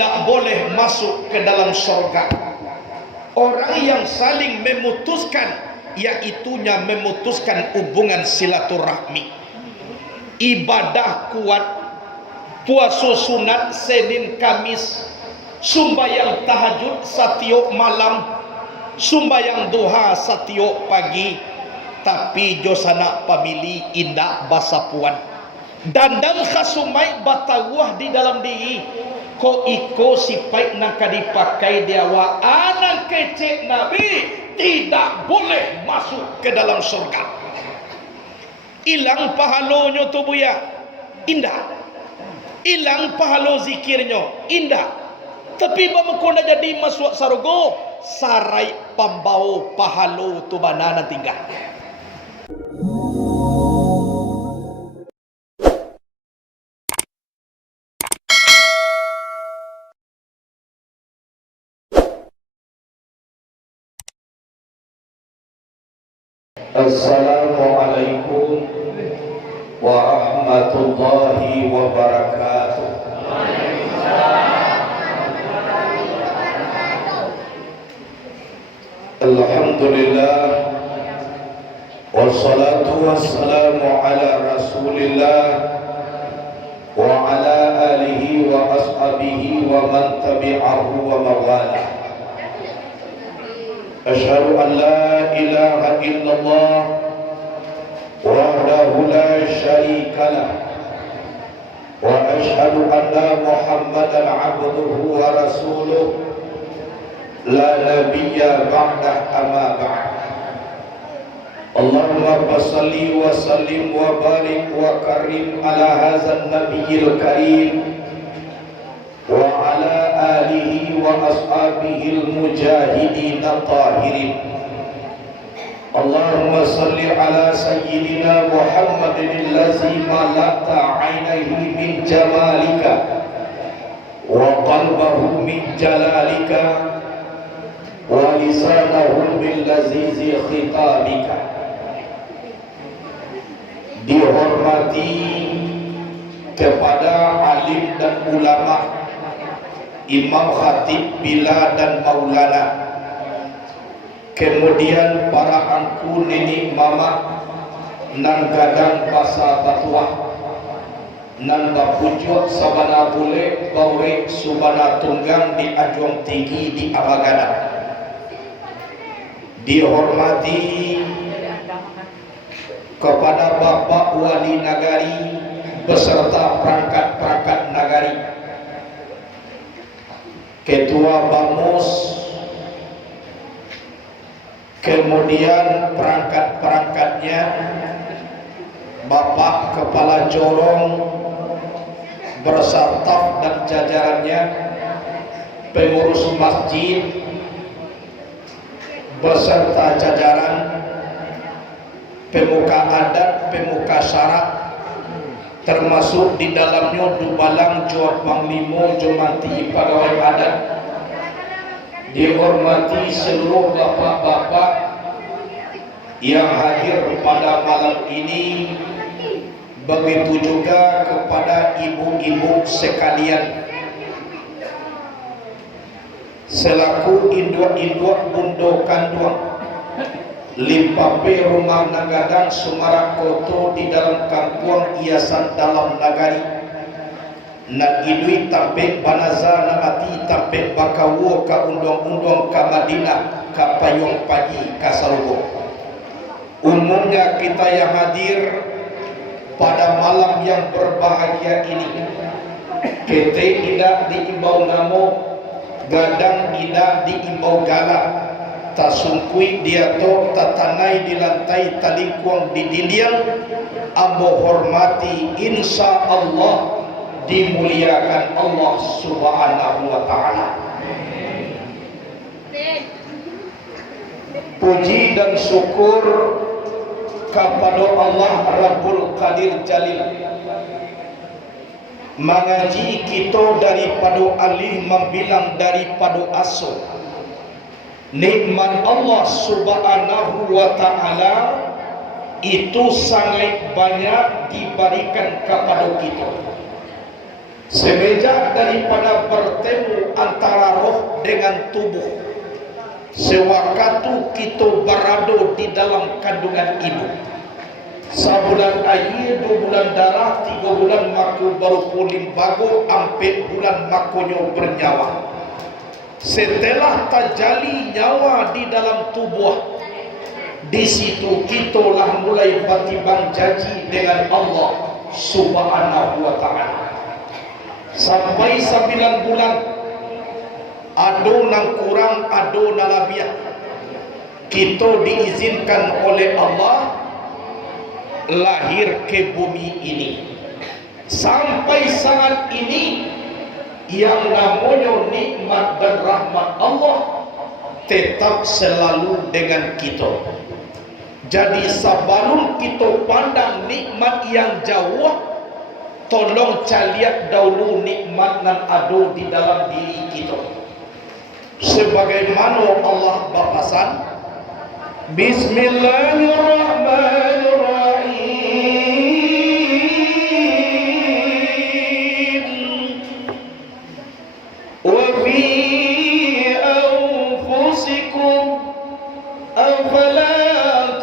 tidak boleh masuk ke dalam surga. Orang yang saling memutuskan, yaitunya memutuskan hubungan silaturahmi, ibadah kuat, puasa sunat Senin Kamis, sumbayang tahajud satio malam, sumbayang duha satio pagi, tapi josana pamili indah basapuan dandang khasumai batawah di dalam diri ko iko sipai nak dipakai diawa anak kecil Nabi tidak boleh masuk ke dalam surga. Hilang pahalonya tu buya indah, hilang pahalo zikirnya indah, tapi bamukona jadi masuk surga sarai pambau pahalo tu banana tinggal. Assalamualaikum warahmatullahi wabarakatuh. Alhamdulillah wassalatu wassalamu ala rasulillah wa ala alihi wa ashabihi wa man tabi'ahu wa mawala. Asyhadu an la ilaha illallah wahdahu la syarikalah wa asyhadu anna Muhammadan abduhu wa rasuluh la nabiyya ba'dah amma ba'd. Allahumma salli wa sallim wa barik wa karim ala hadzal nabiyil karim wa ala alihi wa ashabihil mujahidin tahirin. Allahumma salli ala sayyidina Muhammadin allazi malakta aynaihi min jamalika wa qalbahu min jalalika wa lisanahu bil lazizi khitabika. Dihormati kepada alim dan ulama, imam, khatib, bila dan maulana, kemudian para angku, nenek, mama, nan gadang basa batuah, nan bapujuk sabana bule baure subana tunggang di ajong tinggi di abagada. Dihormati kepada Bapak Wali Nagari beserta perangkat-perangkat nagari, Ketua Bamus, kemudian perangkat-perangkatnya, Bapak Kepala Jorong bersama dan jajarannya, pengurus masjid beserta jajaran, pemuka adat, pemuka syarak, termasuk di dalamnya Dubalang, Juar Panglimo, Jumanti, pegawai adat. Dihormati seluruh bapak-bapak yang hadir pada malam ini, begitu juga kepada ibu-ibu sekalian, selaku induk-induk bundo kanduang Limpape Rumah Nagadang Sumarak Koto di dalam kampung Iasan dalam nagari nak idui tampek banaza namati tampek bakawo ka undong-undong ka Madinah ka payung pagi ka Sarugo. Umumnya kita yang hadir pada malam yang berbahagia ini, kita tidak diimbau namo, gadang tidak diimbau gala, tasungkui dia to tatanai di lantai talikuang di dinding, ambo hormati insya Allah dimuliakan Allah subhanahu wa ta'ala. Puji dan syukur kepada Allah Rabbul Qadir Jalil, mengaji kita daripada alih membilang daripada aso. Nikmat Allah subhanahu wa ta'ala itu sangat banyak diberikan kepada kita. Semenjak daripada bertemu dengan tubuh sewaktu kita berada di dalam kandungan ibu. Sebulan air, 2 bulan darah, 3 bulan maku baru pulih bago, 4 bulan makonyo bernyawa. Setelah terjali nyawa di dalam tubuh, di situ kita lah mulai bertimbang janji dengan Allah Subhanahu wa ta'ala. Sampai 9 bulan, ado nang kurang, ado nang labiah, kita diizinkan oleh Allah lahir ke bumi ini. Sampai saat ini yang namanya nikmat dan rahmat Allah tetap selalu dengan kita. Jadi sebelum kita pandang nikmat yang jauh, tolong caliak dahulu nikmat yang ada di dalam diri kita. Sebagaimana Allah berpesan, Bismillahirrahmanirrahim. Wa fi anfusikum afala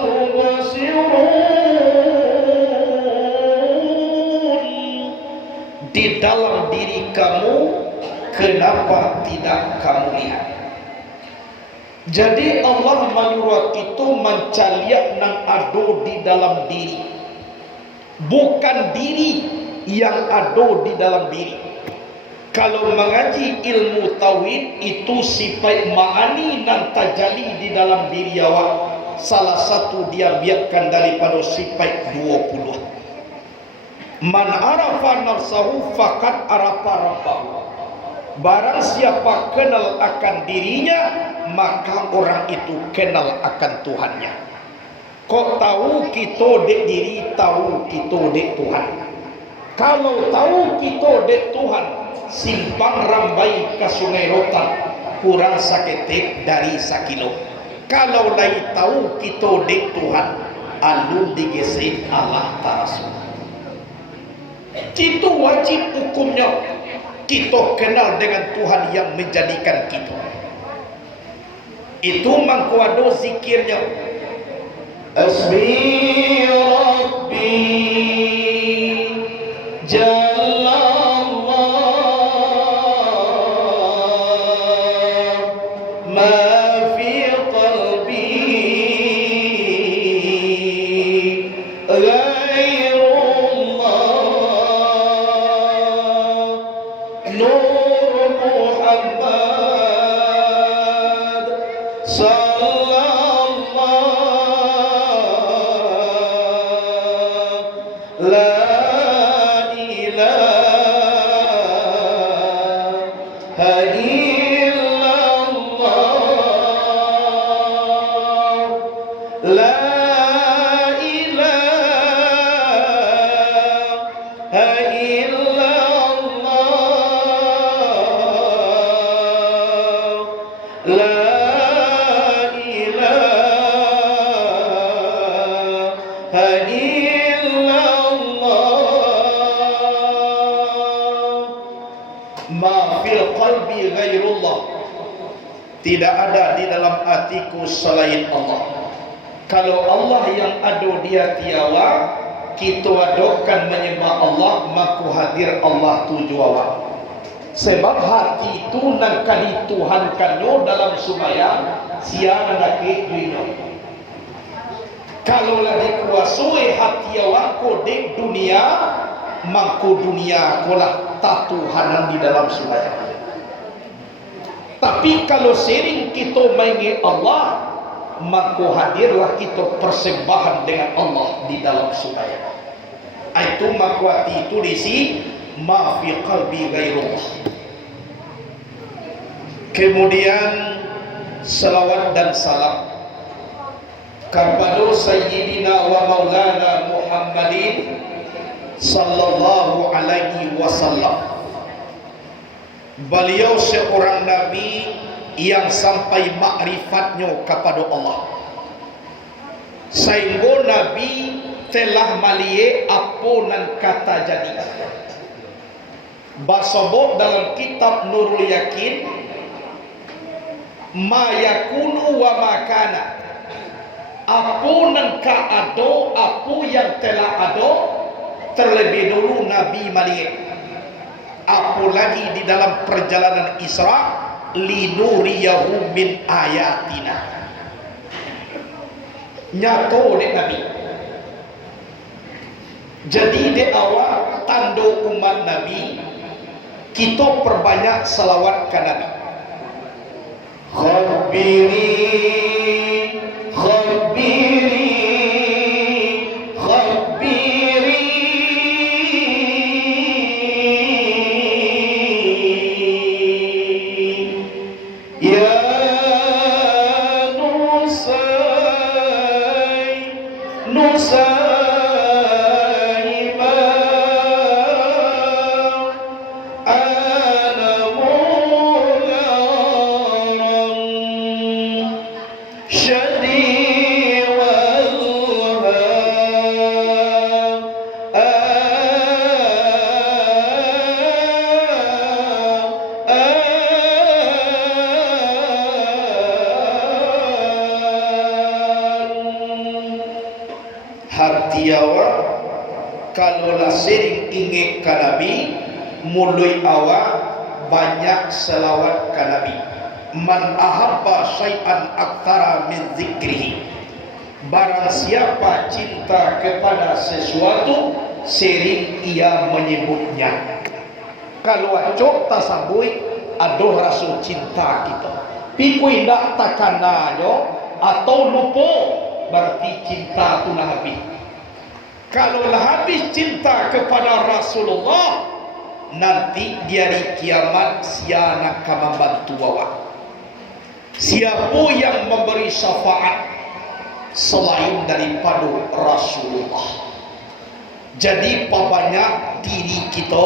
tubsirun. Di dalam diri kamu, kenapa tidak kamu lihat? Jadi Allah menyuruh kita mencaliak nang ado di dalam diri, bukan diri yang ado di dalam diri. Kalau mengaji ilmu tauhid itu sifat ma'ani dan tajali di dalam diri awak. Salah satu dia biarkan daripada sifat 20. Man arafa nafsahu faqad arafa rabbahu. Barang siapa kenal akan dirinya, maka orang itu kenal akan Tuhannya. Kok tahu kita dek diri, tahu kita dek Tuhan. Kalau tahu kita dek Tuhan, simpang rambai ke sungai rotan kurang saketek dari sakilo. Kalau lagi tahu kita dek Tuhan, alun digesek Allah tarasul. Itu wajib hukumnya. Kita kenal dengan Tuhan yang menjadikan kita. Itu mangkuado zikirnya. Asmi Rabbi Jalla Allah ma fi qalbi Nur Muhammad sallallahu la ilaha illallah la ilaha La ilaha illallah. Ma fil qalbi ghairullah. Tidak ada di dalam hatiku selain Allah. Kalau Allah yang ada di hati awak, kita adokan menyembah Allah, maka hadir Allah tuju awak. Sebab hati itu nak dituhankannya dalam sembahyang siang dan dunia. Kalau lah dikuasai hati awak di dunia, maka dunia kolah tatuhanan di dalam sembahyang. Tapi kalau sering kita mengingat Allah, maka hadirlah kita persembahan dengan Allah di dalam sembahyang. Itu maka hati itu diisi ma fi qalbi ghairullah. Kemudian salawat dan salam kepada Sayyidina wa Maulana Muhammadin sallallahu alaihi wasallam. Beliau seorang nabi yang sampai makrifatnya kepada Allah. Sehingga nabi telah malie apa nan kata jadi. Basabok dalam kitab Nurul Yakin ma yakunu wa makana, apunan ka ado, apu yang telah ado terlebih dulu Nabi Malik. Apu lagi di dalam perjalanan Isra, linuriyahu min ayatina. Nyato dek Nabi. Jadi di awal tando umat Nabi, kita perbanyak salawat ke Nabi. Khabiri, khabiri, khabiri, ya Nusay, Nusay. Hati awak kalau lah sering ingat ke Nabi, mulai awak banyak selawat ke Nabi. Man ahabba syai'an aktsara min zikrihi, barang siapa cinta kepada sesuatu, sering ia menyebutnya. Kalau acok tasabui aduh rasa cinta kita, pikui ndak takananyo atau lupa, berarti cinta tu nak habis. Kalau lah habis cinta kepada Rasulullah, nanti di hari kiamat sia nak membantu awak. Siapa yang memberi syafaat selain daripada Rasulullah? Jadi perbanyak diri kita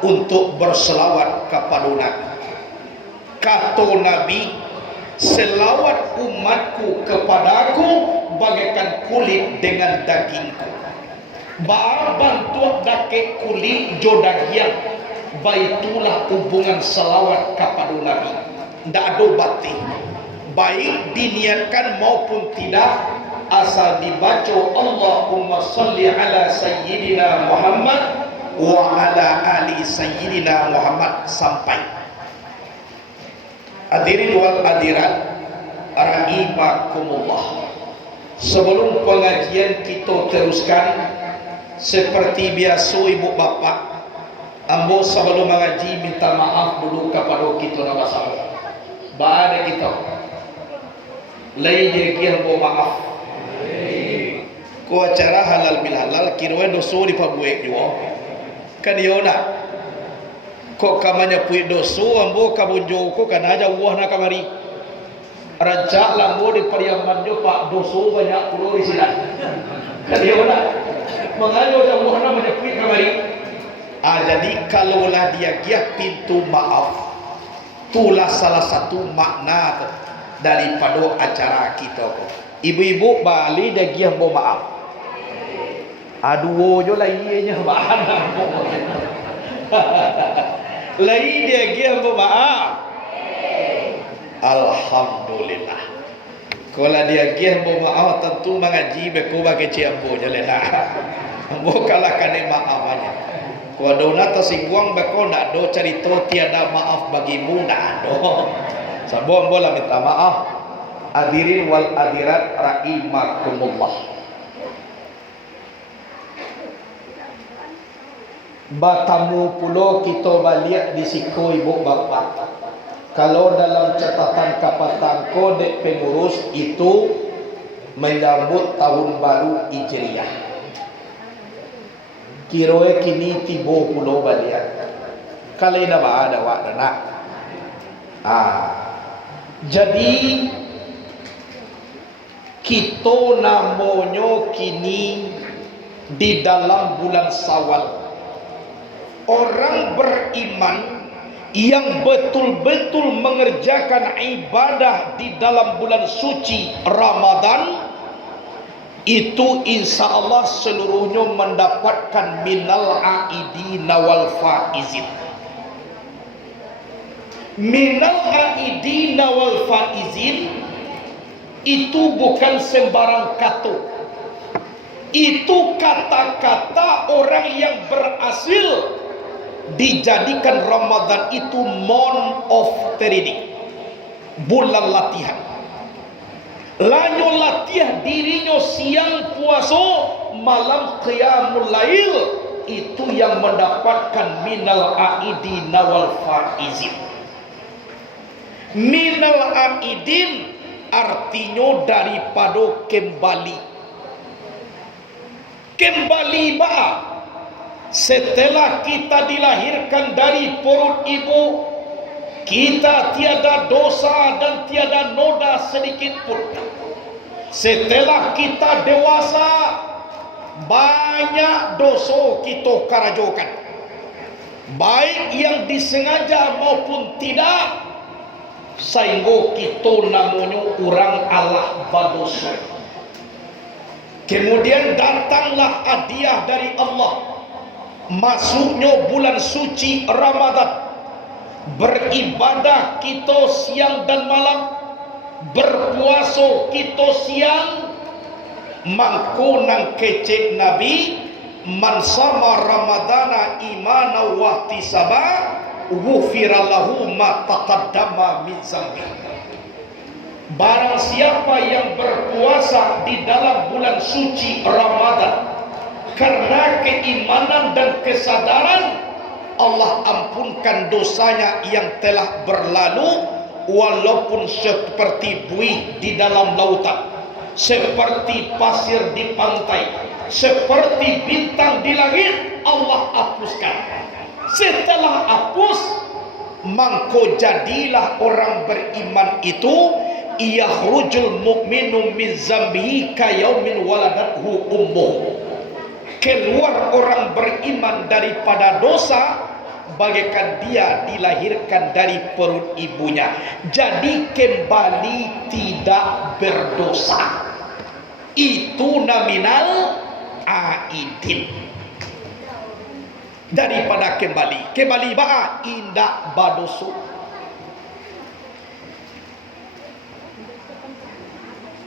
untuk berselawat kepada Nabi. Kata Nabi, selawat umatku kepadaku bagaikan kulit dengan dagingku. Bantu dake kulit jodagian, baitulah hubungan selawat kepada Nabi. Tidak ada batin, baik diniatkan maupun tidak, asal dibaca Allahumma salli ala sayyidina Muhammad wa ala ali sayyidina Muhammad sampai. Hadirin wal hadirat rahimakumullah. Sebelum pengajian kita teruskan, seperti biasa ibu bapa, ambo sebelum mengaji minta maaf dulu kepada kita nama sama. Baada kita lain dia kira ambo maaf. Ko acara halal bil halal kira dosa di pabuek juga. Kan dia nak kok kamanya puit dosa ambo kabunjo ko kan aja wah nak kamari. Rancak lambo di pariaman jo pak dosa banyak pulau di sini. Kan dia nak mengajo jauh nak menyepit kamari. Jadi kalaulah dia giat pintu maaf, itulah salah satu makna daripada acara kita. Ibu-ibu balik dia giat mau maaf. Aduh jo lah ianya bahan. Lain dia giat mau maaf. Alhamdulillah. Kalau dia giat mau maaf tentu mengaji beko bagi ciambo jalan. Ambo kalahkan maaf aja. Kalau dona tersinggung beko nak do cerita tiada maaf bagimu nak do. Sabon bola minta maaf. Hadirin wal hadirat rahimakumullah. Batamu pulo kita balik di siku ibu bapa. Kalau dalam catatan kapatan kode pengurus itu menyambut tahun baru Hijriah. Kiroe kini tibo pulau balian. Kalau ina ba ada wa dana. Jadi kita namanya kini di dalam bulan Syawal. Orang beriman yang betul-betul mengerjakan ibadah di dalam bulan suci Ramadan, itu insya Allah seluruhnya mendapatkan minal aidina wal faizin. Minal aidina wal faizin itu bukan sembarang kata. Itu kata-kata orang yang berhasil dijadikan Ramadan itu month of training, bulan latihan. Lanyo latihan dirinya siang puasa, malam qiyamul lail, itu yang mendapatkan minal aidin wal faizin. Minal aidin artinya daripada kembali. Kembali ba? Setelah kita dilahirkan dari perut ibu, kita tiada dosa dan tiada noda sedikit pun. Setelah kita dewasa, banyak dosa kita karajokan, baik yang disengaja maupun tidak, sehingga kita namanya orang Allah berdosa. Kemudian datanglah hadiah dari Allah, masuknya bulan suci Ramadan. Beribadah kita siang dan malam, berpuasa kita siang. Mangko nang kecek Nabi, man sama Ramadana imana wa ihtisaba ghufira lahu ma taqaddama min dzambi. Barang siapa yang berpuasa di dalam bulan suci Ramadan karena keimanan dan kesadaran, Allah ampunkan dosanya yang telah berlalu, walaupun seperti buih di dalam lautan, seperti pasir di pantai, seperti bintang di langit, Allah hapuskan. Setelah hapus, mangko jadilah orang beriman itu yakhrujul mu'minu min zambihi kayaumin waladathu ummuh. Keluar orang beriman daripada dosa bagaikan dia dilahirkan dari perut ibunya. Jadi kembali tidak berdosa. Itu nominal aidin. Daripada kembali. Kembali ba indak badosu.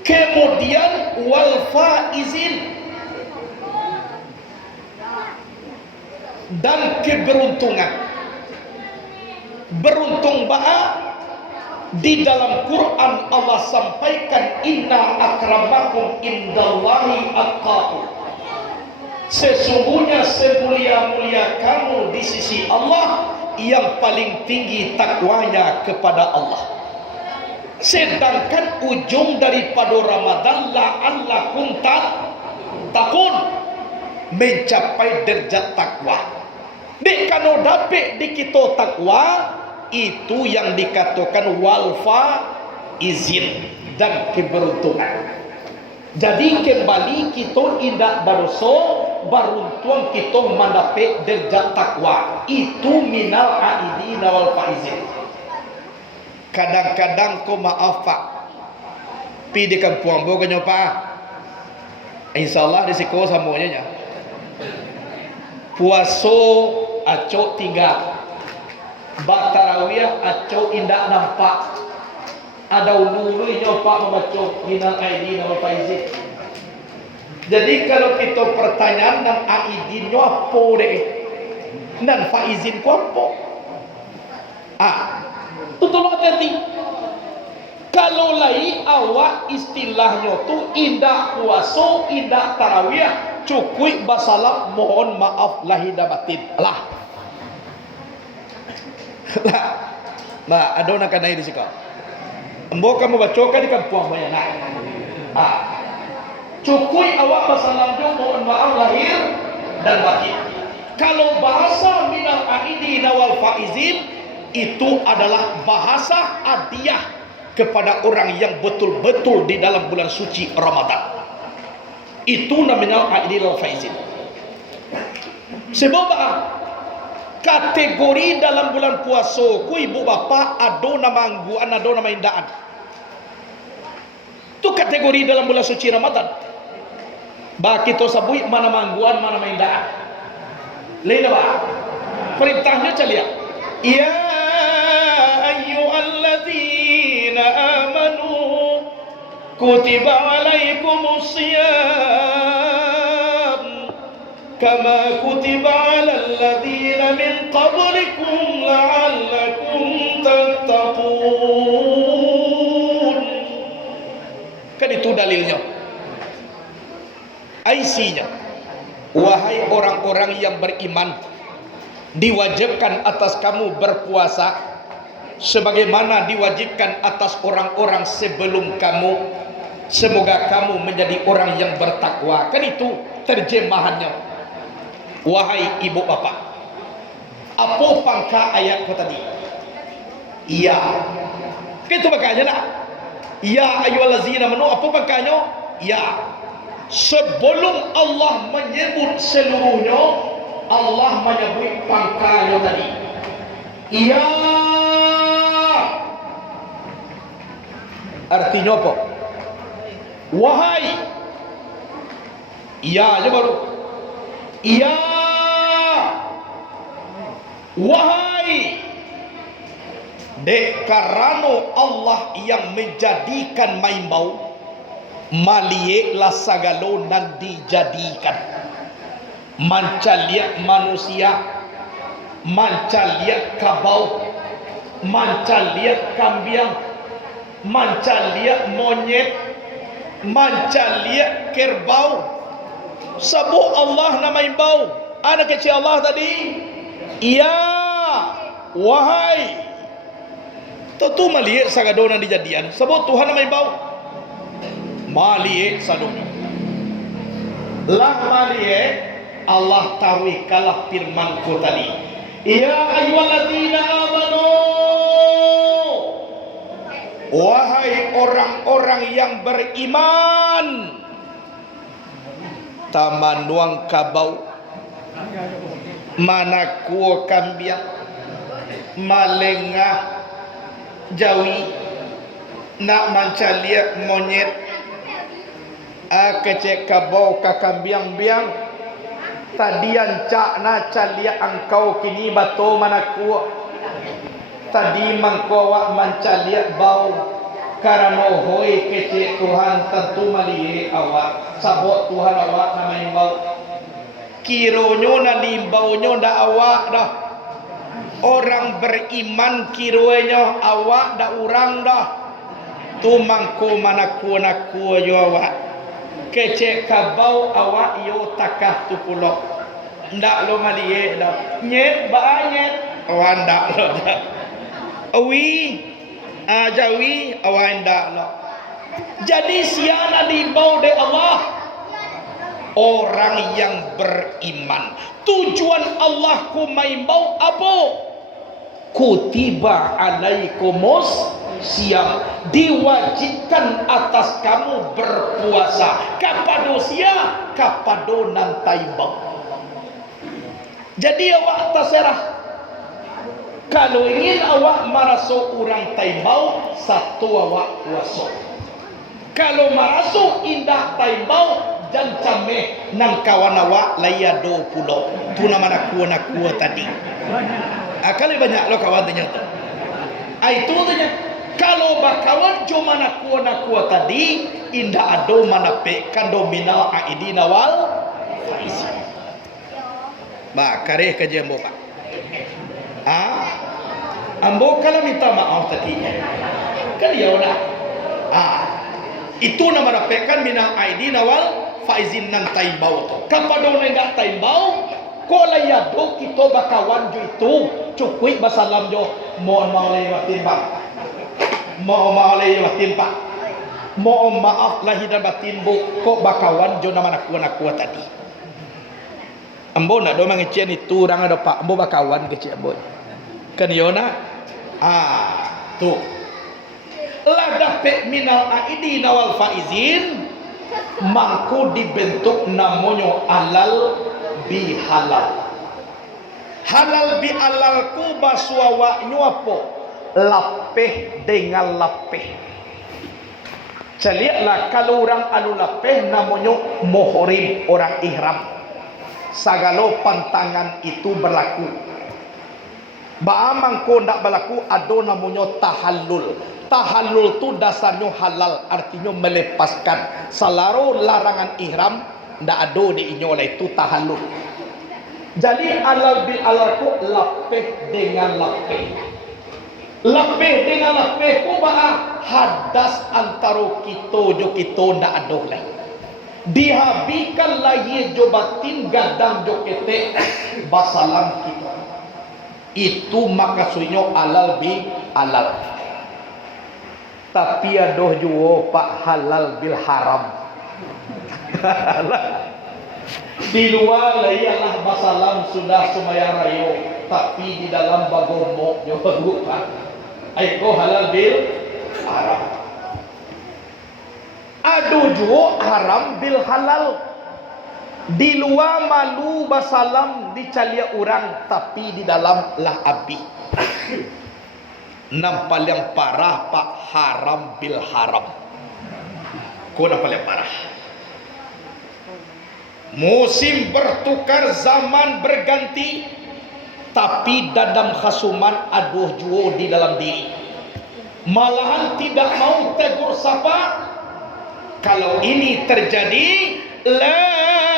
Kemudian wal faizin, dan keberuntungan. Beruntung ba'a di dalam Quran Allah sampaikan inna akramakum indallahi atqakum. Sesungguhnya semulia-mulia kamu di sisi Allah yang paling tinggi takwanya kepada Allah. Sedangkan ujung daripada Ramadan la'allakum takun, mencapai derajat takwa. Dek kalau dapat di kita takwa, itu yang dikatakan walfa izin dan keberuntungan. Jadi kembali kita indak berdosa, beruntung kita mendapat derajat takwa. Itu minal aidin wal faizin. Kadang-kadang ko maaf pak, pi di kampung bukannya pak, insyaallah risiko semuanya. Puaso aco tinggal, bak tarawih aco indak nampak. Ada dulu nyopak membaca minal aidin wal faizin. Jadi kalau kita pertanyaan nang aidin nyo apa deh, nan faizin ku apa? Tolong hati-hati. Kalau lai awak istilahnya tu indak puasa, indak tarawih, cukup basalam mohon maaf lahir dan batin lah. Nah, ada nak kena di sini. Embo kamu bacakan di kampung banyak nak. Cukup awak basalam mohon maaf lahir dan batin. Kalau bahasa minal aidin wal faizin itu adalah bahasa hadiah kepada orang yang betul-betul di dalam bulan suci Ramadan. Itu namanya aidin wal faizin. Sebab kategori dalam bulan puasa ku ibu bapa ada nama angguan, ada nama indaan. Itu kategori dalam bulan suci Ramadan. Bagi kita sabui mana mangguan, mana indaan. Lain apa? Perintahnya celia. Ya kutiba alaikumus siyam kama kutiba alal ladzina min qablikum la'allakum tattaqun. Kan itu dalilnya. IC-nya, wahai orang-orang yang beriman, diwajibkan atas kamu berpuasa sebagaimana diwajibkan atas orang-orang sebelum kamu. Semoga kamu menjadi orang yang bertakwa. Kan itu terjemahannya. Wahai ibu bapak, apa pangka ayat tadi? Ya, itu makanya lah. Ya ayyuhallazina amanu, apa pangkanya? Ya. Sebelum Allah menyebut seluruhnya, Allah menyebut pangkalnya tadi. Ya. Artinya apa? Wahai. Ya aja baru. Ya. Wahai. Dek karano Allah yang menjadikan maimbau malie la sagalo nan dijadikan mancalia manusia, mancalia kabau, mancalia kambiang, mancalia monyet, mancalia kerbau. Sabu Allah nama imbau. Anak kecil Allah tadi. Ya, wahai. Tentu malie sagado nan dijadian. Sabu Tuhan nama imbau. Malie sadonya lah malie Allah tawi kalah firmanku tadi. Ya ayyuhalladzina amanu, wahai orang-orang yang beriman, tamanuang kabau mana kuo kambiang malengah jawi nak mancalia monyet kecek kabau kakambiang-biang tadian cak na calia angkau kini bato manaku tadi mangkowak mancalia bau karena hoi kecek Tuhan tentu malie awak sabot Tuhan awak namanya bau kironyo na limbaunya ndak awak dah orang beriman kironya awak dah urang dah tu mangko manaku naku yo awak kecek kabau awak yo takah tu pulok ndak lo malie dah nyet ba nyet awan ndak lo dah awi ajawi awan ndak lo. Jadi siana dimbau de Allah orang yang beriman. Tujuan Allah ku maimbau apa? Kutiba alaikumus siam, diwajibkan atas kamu berpuasa. Kapadosia, kapadonan taibang. Jadi awak terserah. Kalau ingin awak merasuk orang taibau, satu awak puasa. Kalau merasuk indah taibau, dan cameh nang kawan awak laya 20. Tu nama nakua tadi. Kali banyak lo kawan tanya tu. Itu tanya. Kalau bakawan cuma nakua tadi indah ado manapekkan dominal aidina wal faisi. Ba kareh kerja ambo pak. Ambo kalau minta maaf tadi. Kan ya udah. Itu nama napekkan minal aidina wal faizin nan taibau tu. Kapado nenggak taibau, ko layado kita bakawan jo itu cukui basalam jo mohon maaf lahir batin pak. Mohon maaf lahir batin pak. Mohon maaf lahir dan batin bu. Ko bakawan jo nama nakua tadi. Ambo nak do mangecen itu orang ada pak. Ambo bakawan kecil ambo. Kan yona. Tu. Lah dapat minal aidina wal faizin. Mangku dibentuk namanya halal bi halal. Halal bi halal ku basuawaknya apa? Lapeh dengan lapeh. Celiaklah kalau orang anu lapeh namanya muhrim, orang ihram. Sagala pantangan itu berlaku. Baamang ko ndak balaku ado namanya tahallul. Tahallul tu dasarnya halal, artinya melepaskan. Salaro larangan ihram ndak ado di inyo oleh itu tahallul. Jadi alal bil alal ku lapeh dengan lapeh. Lapeh dengan lapeh ku ba hadas antara kita jo kita ndak ado lah. Dihabikan lagi jo batin gadang jo kete basalam kita. Itu maksudnya alal bi alal. Tapi adoh juo pak halal bil haram. Di luar lah ialah basalam sudah sumaya rayo, tapi di dalam bagomo yo bukan. Aiko halal bil haram. Aduh juo haram bil halal. Di luar malu basalam dicalia orang, tapi di dalam lah abi. Nampal yang parah pak haram bil haram. Kau nampal yang parah. Musim bertukar, zaman berganti, tapi dadam khasuman aduh juo di dalam diri. Malahan tidak mau tegur sapa. Kalau ini terjadi, la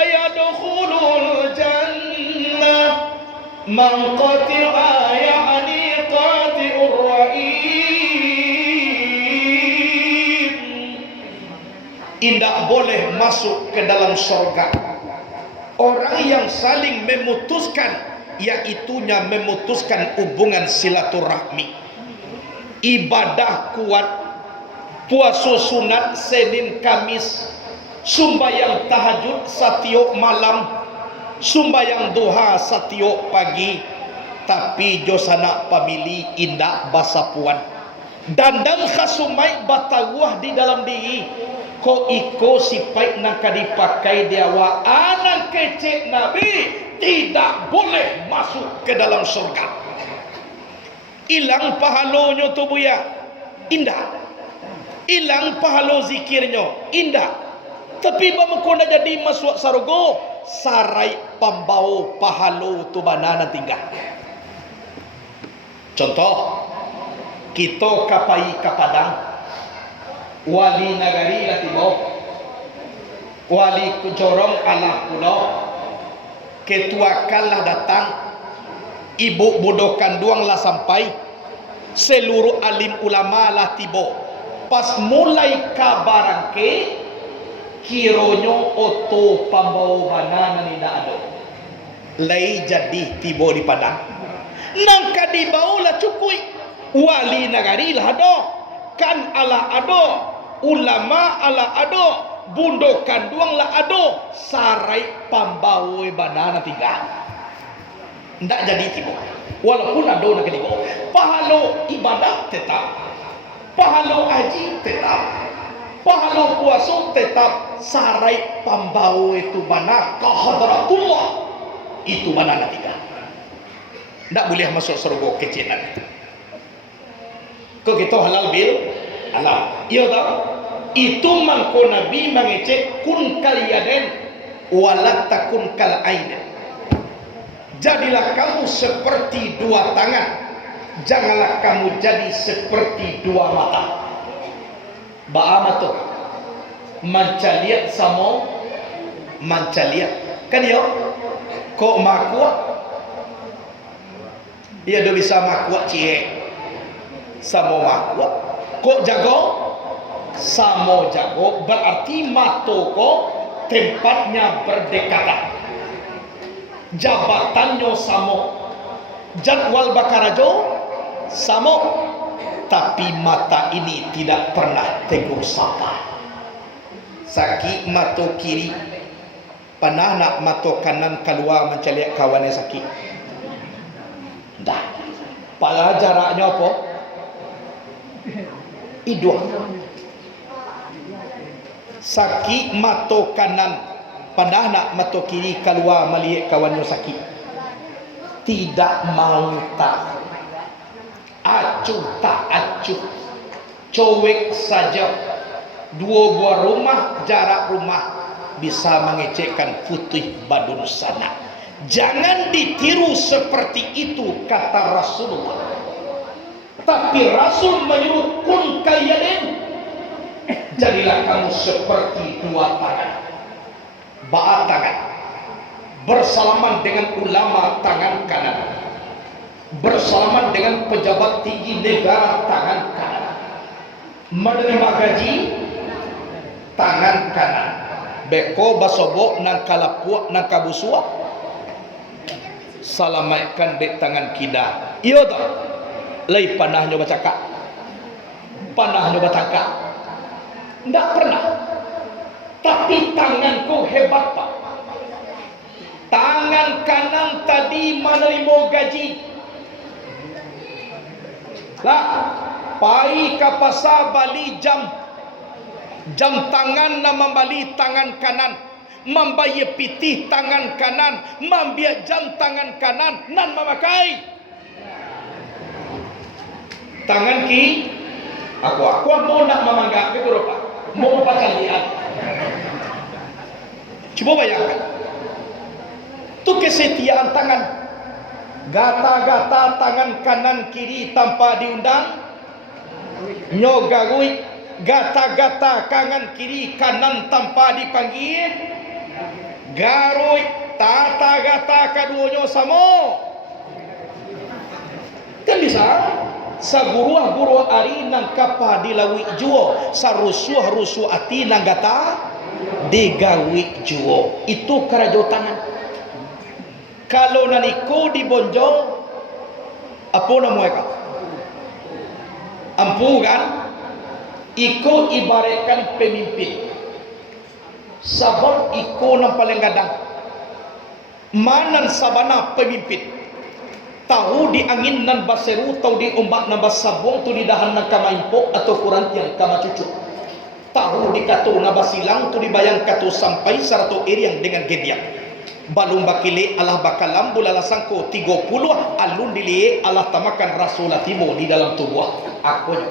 yadkhulul jannah man qati'a ya'ni qati'ur ra'im. Tidak boleh masuk ke dalam surga orang yang saling memutuskan, yaitunya memutuskan hubungan silaturahmi. Ibadah kuat, puasa sunat Senin Kamis, sumbayang tahajud satiap malam, sumbayang duha satiap pagi, tapi josana pamili indak basapuan. Dandang khasumai batawah di dalam diri. Ko iko sipai nak dipakai diawa anak kecil Nabi tidak boleh masuk ke dalam surga. Hilang pahalonyo tu buya, indah. Hilang pahalo zikirnya, indah. Tapi bagaimana jadi masuk surga, sarai pambau pahalo tu banana tinggal. Contoh, kita kapai kapadang. Wali nagari latibo, wali kujorong ala pulau, ketua kalah datang, ibu bodokan duang lah sampai, seluruh alim ulama lah tibo. Pas mulai kabaran ke, kironyo oto pambau banana tidak ada, lay jadi tibo di padang. Nangka di bau lah cukui, wali nagari lah ada. Kan ala ado, ulama ala ado, bundokan duang la ado, sarai pambau banana tiga. Ndak jadi tibo. Walaupun ado nak tibo. Pahalo ibadah tetap, pahalo haji tetap, pahalo puasa tetap, sarai pambau itu banana kahadratullah itu banana tiga. Ndak boleh masuk surga kecilan. Kau kita halal bil halal. Iya tak? Itu mangko Nabi mengecek kun kaliaden walat takun kal ainen. Jadilah kamu seperti dua tangan, janganlah kamu jadi seperti dua mata. Baamato mancaliat samo mancaliat. Kan yo? Kok makwa? Ia do bisa makwa cie. Samo makwa, kok jago, samo jago, berarti mato ko tempatnya berdekatan, jabatannya samo, jadwal bakarajo samo, tapi mata ini tidak pernah tegur sapa. Sakit mato kiri, panah nak mato kanan keluar menceliak kawannya sakit. Dah, pada jaraknya apa? Idua sakit mato kanan pandah nak mato kiri keluar melihat kawannya sakit, tidak mau tahu, acuh tak acuh, cowek saja. Dua buah rumah, jarak rumah bisa mengecekkan putih badun sana. Jangan ditiru seperti itu kata Rasulullah. Tapi Rasul menyuruh kun kayadin, jadilah kamu seperti dua tangan. Baat tangan bersalaman dengan ulama tangan kanan, bersalaman dengan pejabat tinggi negara tangan kanan, menerima gaji tangan kanan, beko basobo nang kalapuak nang kabusua salamaikan dek tangan kida. Iya tak? Lai panah nyoba cakap, panah nyoba tangkap, tidak pernah. Tapi tanganku hebat pak. Tangan kanan tadi menerima gaji. Lah, pai ke pasar bali jam tangan na membali tangan kanan, membayar pitih tangan kanan, membiak jam tangan kanan, nan memakai tangan kiri. Aku mau nak memanggap ke Eropa, mau pakai lihat. Coba bayangkan, tu kesetiaan tangan, gata-gata tangan kanan kiri tanpa diundang, nyogagui, gata-gata kanan kiri kanan tanpa dipanggil, garui, tata-gata keduanya sama. Kan bisa? Saguruah-guruah ari nang kapa dilawi juo, sarusuah-rusuh ati nang gata digawi juo. Itu karajo tangan. Kalau naniko di bonjol, apa nama mereka? Ampu kan? Iko ibaratkan pemimpin. Sabon iko nang paling gadang. Manan sabana pemimpin. Tahu di angin nan baseru, tahu di ombak nan basabong, tu di dahan nan kamaimpok atau kurantian kamacucu. Tahu di katu nan basilang, tu di bayang katu sampai 100 iriang dengan gediang. Balung bakile Allah bakalam bulala sangko 30 alun dilie Allah tamakan rasulah timo di dalam tubuh aku.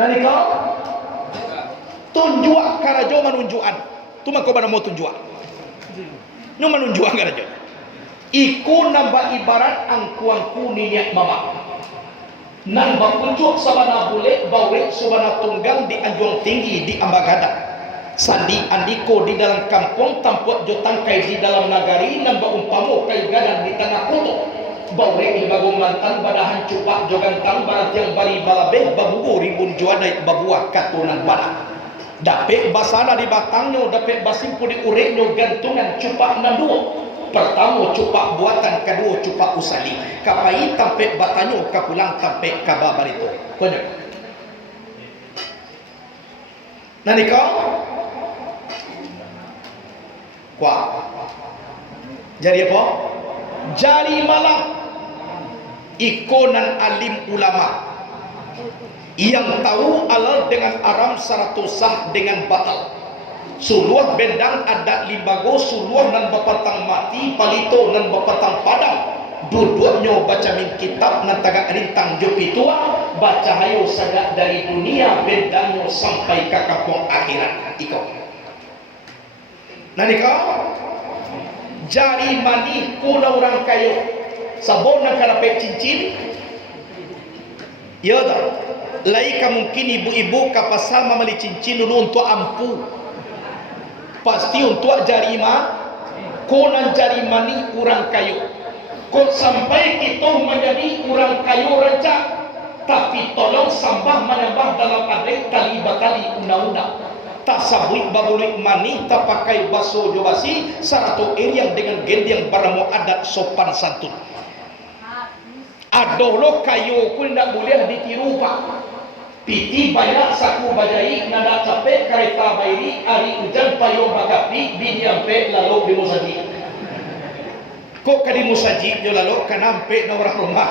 Nani kau tunjuk karajo menunjukan. Tu mako bana mau tunjuk. Nu menunjukan karajo. Iku nambah ibarat angku-angku ninyak mama. Nambah kunjuk sabana bule bawe sabana tunggang di anjuang tinggi di Ambagada. Sandi andiko di dalam kampung tampuak jotang kai di dalam nagari nambah umpamo kai gadang di tengah kota. Bawe ilbagung mantan badahan cupak jogantang barat yang bari balabeh babugu ribun juadai babuah katunan badak. Dapet basana di batangnya, dapet basimpu di ureknya gantungan cupak nanduo. Pertama cupak buatan, kedua cupak usali. Kapai tampek batanyo, kapulang tampek kababar itu. Konya. Nani kau? Kuah. Jadi apa? Jari malam. Ikonan alim ulama. Yang tahu alal dengan aram saratu sah dengan batal. Suluh bendang ada limbago, suluh nan bapatang mati, palito nan bapatang padang. Dua-duanya baca min kitab nan tagak rintang jopitua, baca hayo sagak dari dunia bendangnya sampai ke kampung akhirat. Iko. Nani kau? Jari mani kuna orang kayo. Sabon nak kanapet cincin. Ya dah. Lai mungkin ibu-ibu kapasal memali cincin dulu untuk ampu. Pasti untuk jarima, konan jarima ni orang kayu. Kau sampai kita menjadi orang kayu rancak, tapi tolong sambah menambah dalam adek kali bakali undang-undang. Tak sabui babulik mani, tak pakai baso jobasi, 100 iriang dengan gendeng baramu adat sopan santun. Adoh kayu pun tidak boleh ditiru pak. Piti banyak saku bajai nada capek kereta bairi hari hujan payung bakapi bini ampe lalu di musaji. Kok kadi musaji yo lalu kanampe na orang rumah.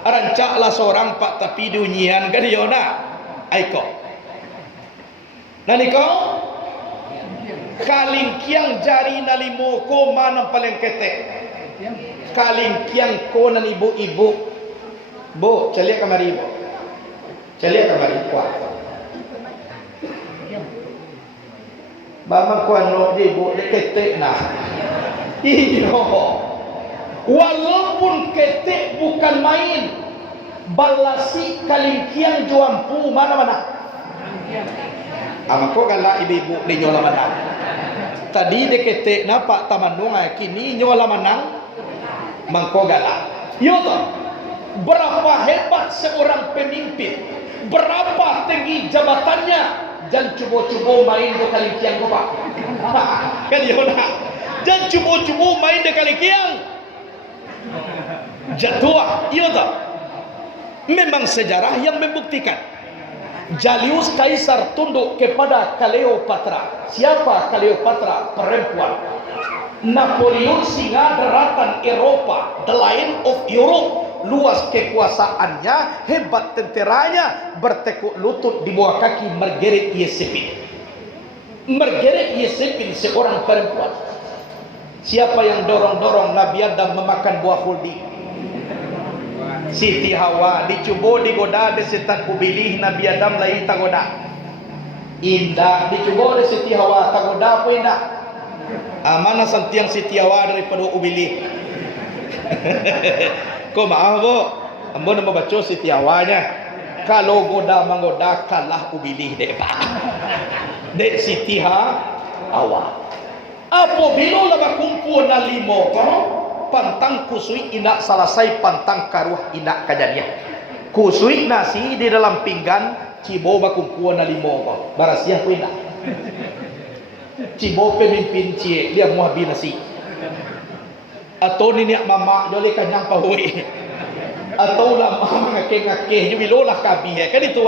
Arancak lah seorang pak tapi dunyian kan yo na. Aiko. Nani kau? Kalingkiang jari nalimo ko manang paling ketek. Kalingkiang ko nan ibu-ibu. Bu, celiak kamari ibu. Saya lihat kembali kuat. Bama kuan lo je bu de ketek nah. Iyo. Walaupun ketek bukan main, balasi kalingkian juampu mana-mana. Amako gala ibu-ibu di nyola manang. Tadi de ketek na Pak Tamandung kini nyola manang mangko gala. Yo toh. Berapa hebat seorang pemimpin, berapa tinggi jabatannya, jangan cubo-cubo main do kalingkian ko Pak. Kan yo na. Jangan cubo-cubo main do kalingkian. Jatuh, iya tak? Memang sejarah yang membuktikan Julius Kaisar tunduk kepada Cleopatra. Siapa Cleopatra? Perempuan. Napoleon singa daratan Eropa, the Lion of Europe, luas kekuasaannya, hebat tenteranya, bertekuk lutut di bawah kaki Margaret Yesepin. Margaret Yesepin seorang perempuan. Siapa yang dorong-dorong Nabi Adam memakan buah khuldi? Siti Hawa dicubo digoda de setan kubilih Nabi Adam lai tagoda. Indah dicubo de Siti Hawa tagoda apa indah? Mana santiang Siti Hawa daripada ubilih. Kau maaf bu, ambo nama baca Siti Hawanya. Kalau goda menggoda kalah ubilih dek pak. Dek Siti Hawa. Apabila laba kumpul na limo kono pantang kusui ina selesai pantang karuh ina kajadian. Kusui nasi di dalam pinggan cibo bakumpul na limo ko. Barasiah ku ina. Cibo pemimpin cie dia muah binasi. Atau niniak mama jole kanyang pahui. Atau lama ngake-ngake jubilolah kabih kan itu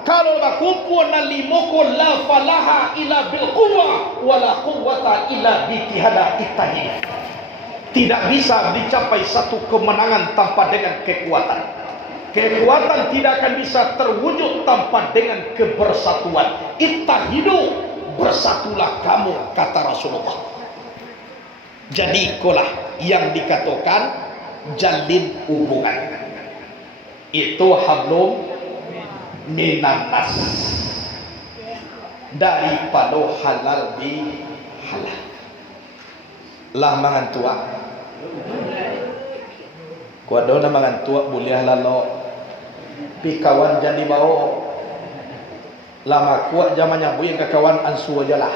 Kalau berkumpul na limoko la falaha illa bil quwwa wala quwwata illa bi tihada ittihad. Tidak bisa dicapai satu kemenangan tanpa dengan kekuatan. Kekuatan tidak akan bisa terwujud tanpa dengan kebersatuan. Ittahidu, bersatulah kamu kata Rasulullah. Jadi ikolah yang dikatakan jalin hubungan. Itu hablum minanas, daripada halal bi halal. Lah mangan tua kuado na mangan tua boleh lalo pi kawan jadi bawa lama kuat zamannya bu yang kawan ansu aja lah.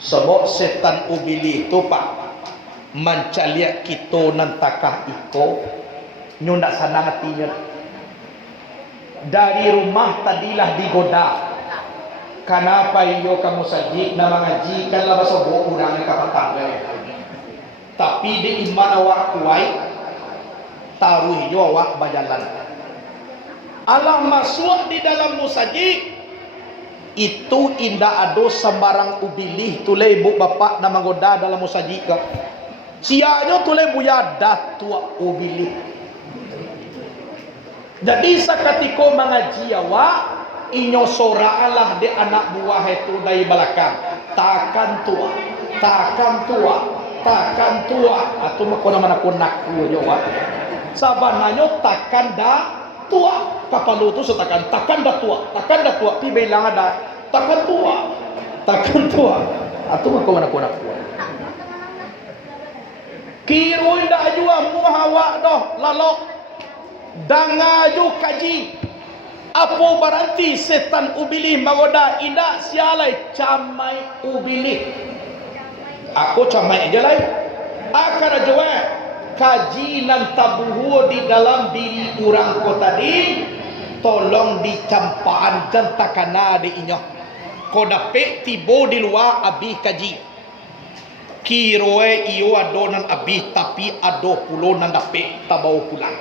Sebab setan ubili itu pak mencaliak kita nantakah iko nyundak sana hatinya. Dari rumah tadilah digoda. Kenapa iyo kamu saji nama ngaji kan lah bahasa buku kurang kapatang. Tapi di iman awak kuai taruh iyo awak bajalan. Allah masuk di dalam musaji itu indah ado sembarang ubilih tulai ibu bapak nama goda dalam musaji ke. Sianya tulai buya datua ubilih. Jadi sakatiko mengaji awak inyo sora Allah di anak buah itu dari belakang takkan tua atau makona mana konakku nyawa sabananyo takkan dah tua kapal itu setakan takkan dah tua pi bilang ada takkan tua atau makona mana konakku kiro indah jua muhawa doh lalok dangaju kaji apa berarti setan ubilih magoda indah sialai camai ubilih aku camai aja lai akar jawa kaji nan tabuhu di dalam diri orang ko tadi tolong dicampaan dan takana di inyo ko dape tibo di luar abih kaji kiroe iyo adonan abih tapi ado pulo nan dape tabau pulang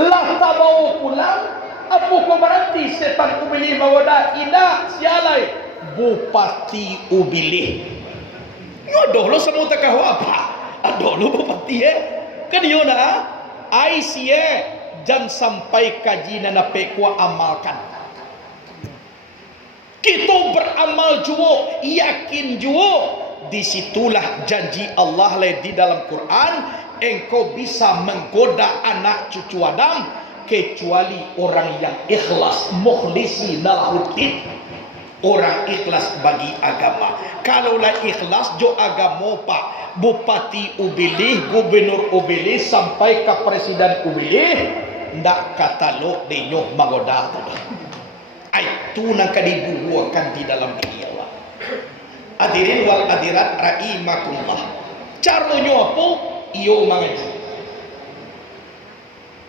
lah tabau pulang apa ko berarti setan ubilih mawada ina sialai bupati ubilih nyodoh lo semua takahu apa adoh lo bupati kan yo na ai sie jan sampai kaji na pekwa amalkan kita beramal juo yakin juo disitulah janji Allah di dalam Quran engkau bisa menggoda anak cucu Adam kecuali orang yang ikhlas mukhlisi lahuddin orang ikhlas bagi agama. Kalaulah ikhlas jo agama pak, bupati ubilih, gubernur ubilih, sampai ke presiden ubilih, ndak kata lo denyo magoda tu. Itu nak dibubuhkan di dalam diri Allah. Hadirin wal hadirat rahimakumullah. Caranya apa? Iyo mengaji.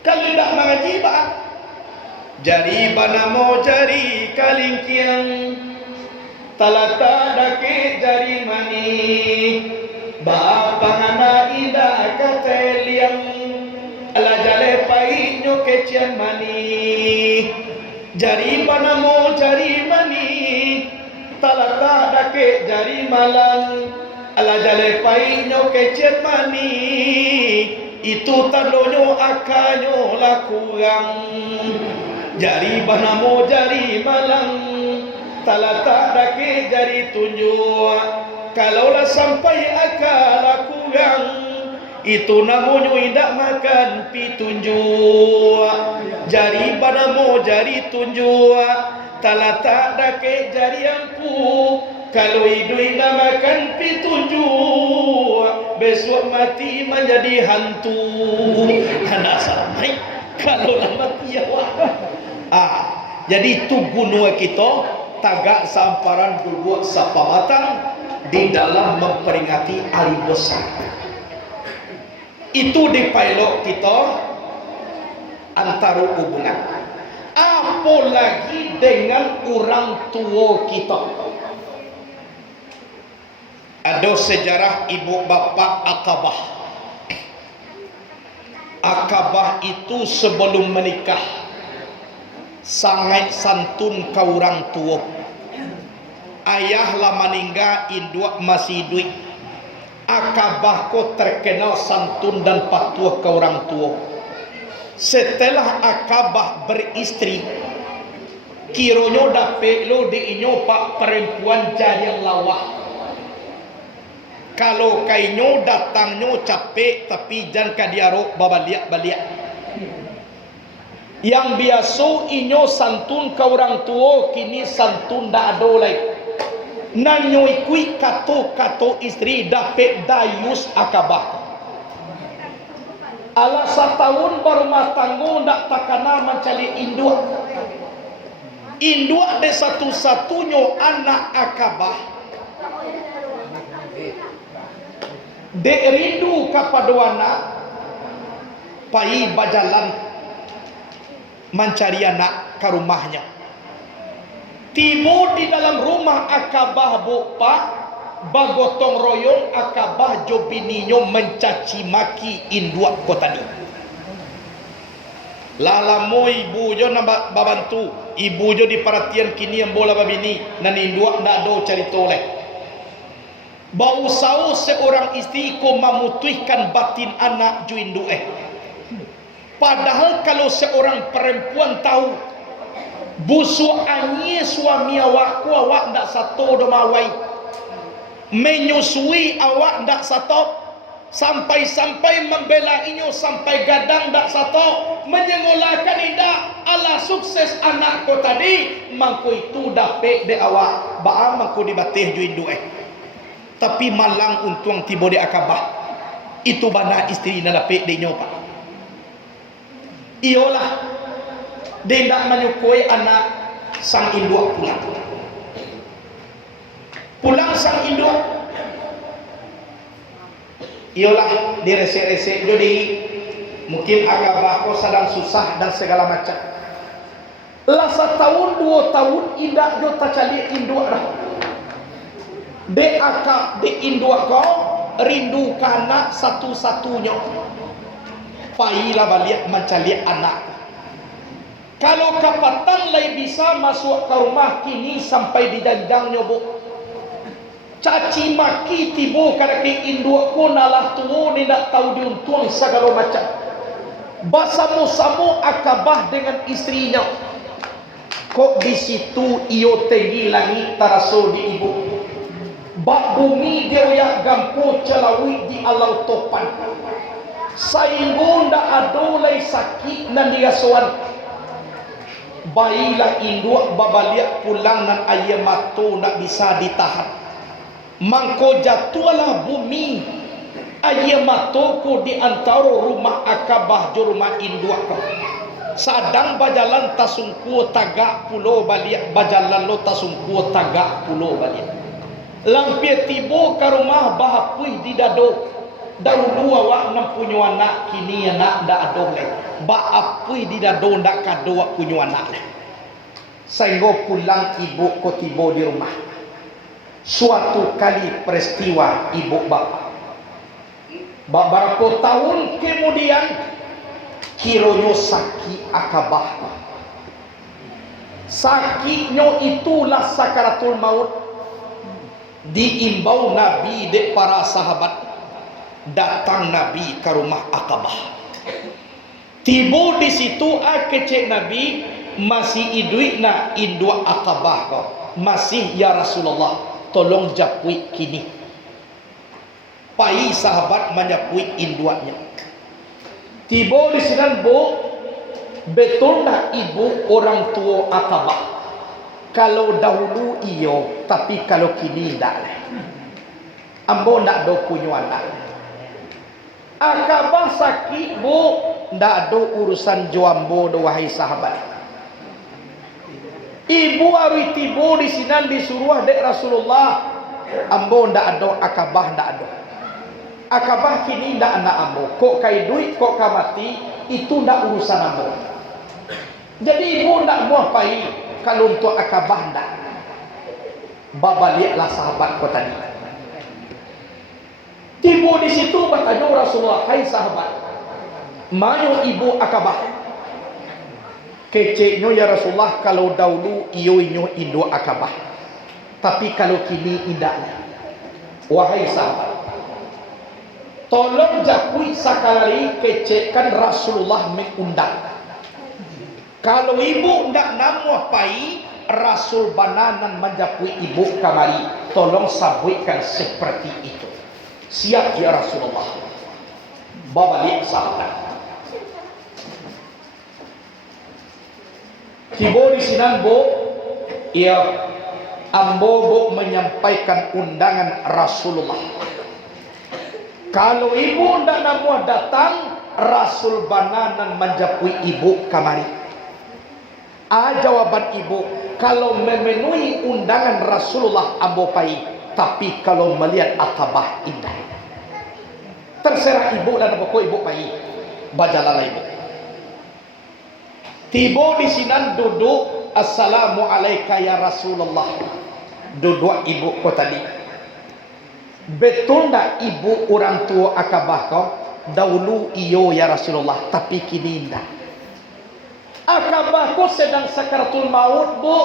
Kalau tidak mengaji pak, jari banamo jari kalingkiang, talata dake jari mani, bapangana ida kateliang, ala jale painyo kecian mani, jari banamo jari mani, talata dake jari malang, ala jale painyo kecian mani. Itu tandonyo akanyo lakurang, jari banamo jari malang, talata dake jari tunjuk. Kalaulah sampai akal lakurang, itu namanya tidak makan pitunjuk. Jari banamo jari tunjuk, talata dake jari ampu. Kalau hidup tidak makan pitunjuk, besok mati menjadi hantu. Hendak sampai kalau mati awak. Jadi itu gunua kita tagak samparan dulu sapamatan di dalam memperingati hari besar. Itu di pilot kita antara hubungan. Apalagi dengan orang tua kita. Ada sejarah ibu bapa Aqabah. Aqabah itu sebelum menikah sangat santun ke orang tua. Ayah lah meninggal, induk masih hidup. Aqabah ko terkenal santun dan patuh ke orang tua. Setelah Aqabah beristri, kironyo dapet lo di inyo pak perempuan jadi lawah. Kalau kainyo datangnya capek tapi jangan kadiaro babaliak-baliak. Yang biasa inyo santun ke orang tua, kini santun dak ada lagi. Nanyo ikui kato istri dapet dayus Aqabah. Ala setahun berumah tangga ndak takana mencari induk. Induk de satu-satunya anak Aqabah. Dek rindu kepada anak, pai berjalan mencari anak ke rumahnya. Tiba di dalam rumah Aqabah bupa, bagotong royong Aqabah jo bininyo mencaci maki induk kota ni. Lalamo ibu jo nak babantu, ibu jo diperhatian kini yang bola babini, nan induk nak do cari toleh. Bau sau seorang istri ko memutuskan batin anak juindu Padahal kalau seorang perempuan tahu busu anyi suami awak ndak satu domawai, menyusui awak ndak satu, sampai membela inyo sampai gadang ndak satu, menyengolahkan indah ala sukses anak ko tadi, mangko itu dapet de awak baam mangko dibatih juindu Tapi malang untung tiba di Aqabah. Itu bana istri na dapet de nyopa. Iyalah dia tidak menyukui anak sang induk pulang sang induk. Iyalah dia resek-resek jadi mungkin Aqabah ko sedang susah dan segala macam. Lah setahun 2 tahun indak jo tacali induk dah. De akak de induk kau rindu ke anak satu-satunya. Pailah balik mencari anak. Kalau kapatan lay bisa masuk ke rumah kini sampai di janjangnya bu. Caci maki tibo kada ke induk ko nalah tuo ni nak tahu diuntung segala macam. Basamu-samu Aqabah dengan istrinya. Kok di situ iyo tinggi langit taraso di ibu. Bak bumi dia yang gampu celawi di alau topan. Sainggo ndak adolai sakit nan dia soan. Bayilah induk babaliak pulang nan ayam matu nak bisa ditahan. Mangko jatuhlah bumi ayam matu ko di antara rumah Akabah jo rumah induk ko. Sadang bajalan tasungku tagak pulau baliak bajalan lo tasungku tagak pulau baliak. Lampir tibo ke rumah bahapui di dado. Dahulu awak nak punya anak, kini anak dah ada lagi. Bahapui di dado nak kado awak punya anak lagi. Sehingga pulang ibu ko tibo di rumah. Suatu kali peristiwa ibu bapa. Beberapa tahun kemudian kiranya sakit Akabah. Sakitnya itulah sakaratul maut. Diimbau Nabi dek para sahabat. Datang Nabi ke rumah Akabah. Tiba di situ kecek Nabi masih idui na indua Akabah kau. Masih ya Rasulullah tolong japui kini. Pai sahabat menjapui induanya. Tiba di sini bu betul tak ibu orang tua Akabah. Kalau dahulu iyo, tapi kalau kini tidak. Ambo nak do punya anak. Akabah sakit bu, ndak ada urusan joambo do wahai sahabat. Ibu ari tibo di sini disuruh dek Rasulullah. Ambo ndak ada Akabah ndak ada. Akabah kini ndak anak ambo. Kok kai duit kok ka mati itu ndak urusan ambo. Jadi ibu ndak mau pai kalau untuk Akabah ndak. Babaliaklah sahabat ko tadi. Tiba di situ bertanya Rasulullah, hai sahabat, mana ibu Akabah? Keceknya ya Rasulullah, kalau dahulu iyo indo Akabah, tapi kalau kini tidaknya. Wahai sahabat, tolong jakui sekali kecekkan Rasulullah mengundang. Kalau ibu tidak namu pai, Rasul bananan menjakui ibu kamari, tolong sabuikan seperti itu. Siap ya Rasulullah. Babalik sahabat. Tiba di sini bu, ia ambo menyampaikan undangan Rasulullah. Kalau ibu tidak namu datang, Rasul bananan menjapui ibu kamari. Jawaban ibu, kalau memenuhi undangan Rasulullah ambo pai. Tapi kalau melihat Akabah indah, terserah ibu dan pokok ibu pai. Bajalah ibu. Tiba di sini duduk, Assalamualaikum ya Rasulullah. Duduk ibu ko tadi. Betul tak ibu orang tua Akabah kau? Dahulu iyo ya Rasulullah, tapi kini indah. Akabah ko sedang sakaratul maut bu.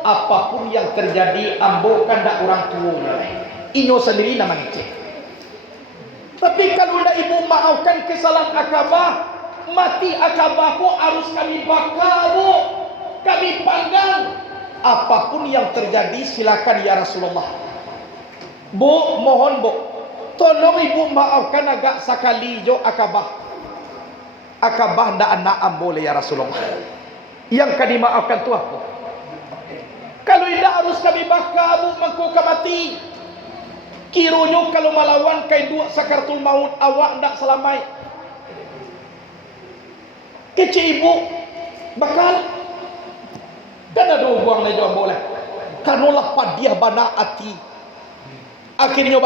Apapun yang terjadi ambo kandak orang tua inyo sendiri nama ngecek. Tapi kalau ndak ibu maafkan kesalahan Akabah, mati Akabah ko harus kami bakar bu, kami panggang. Apapun yang terjadi silakan ya Rasulullah. Bu mohon bu, tolong ibu maafkan agak sekali jo Akabah. Akabah ndak anak ambo ya Rasulullah. Yang kami maafkan tu apa? Kalau tidak harus kami bakar bu mangko mati. Kiranya kalau melawan kai dua sakaratul maut awak ndak selamai. Kecil ibu bakal dan ada buang le jom boleh. Kanulah padiah bana ati. Akhirnya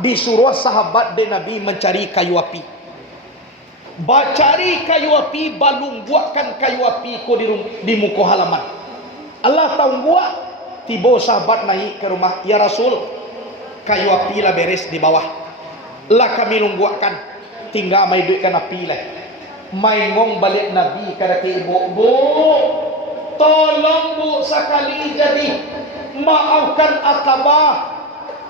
disuruh sahabat de Nabi mencari kayu api. Bacari kayu api, balung buatkan kayu api ko di muka halaman. Allah tahu buat, tiba sahabat naik ke rumah, ya Rasul, kayu api lah beres di bawah. Lah kami nungguakan, tinggal mai duitkan api lah. Mai ngong balik Nabi kata ke ibu, bu, tolong bu sekali jadi maafkan Akabah.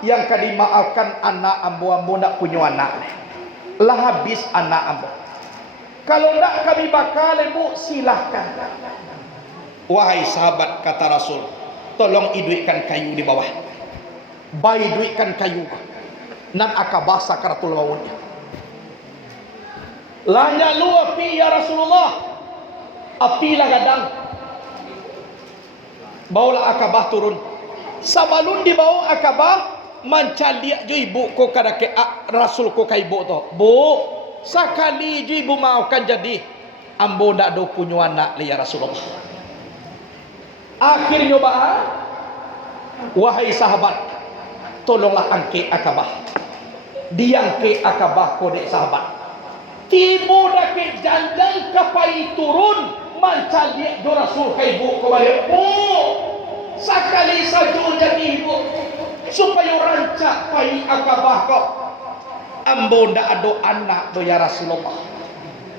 Yang kadi maafkan anak ambo nak punya anak. Lah habis anak ambo. Kalau nak kami bakal bu silahkan. Wahai sahabat kata Rasul, tolong iduikan kayu di bawah. Bayi duitkan kayu. Nan Akabah sakaratul mautnya. Lanya lu api ya Rasulullah. Api lah gadang. Bawalah Akabah turun. Sabalun dibawa Akabah, mancaliak jo ibu ko kada ke rasul ko kai ibu to. Bu, sekali jo ibu maafkan jadi ambo ndak do punyo anak li ya Rasulullah. Akhirnya wahai sahabat, tolonglah angke Akabah. Diangke Akabah kode sahabat. Tibo dake janjang kapai turun mancaliak jo rasul kai ibu ko balik. Oh, sekali saja jadi ibu supaya rancak pai Akabah kok ambo ndak ado anak do ya Rasulullah.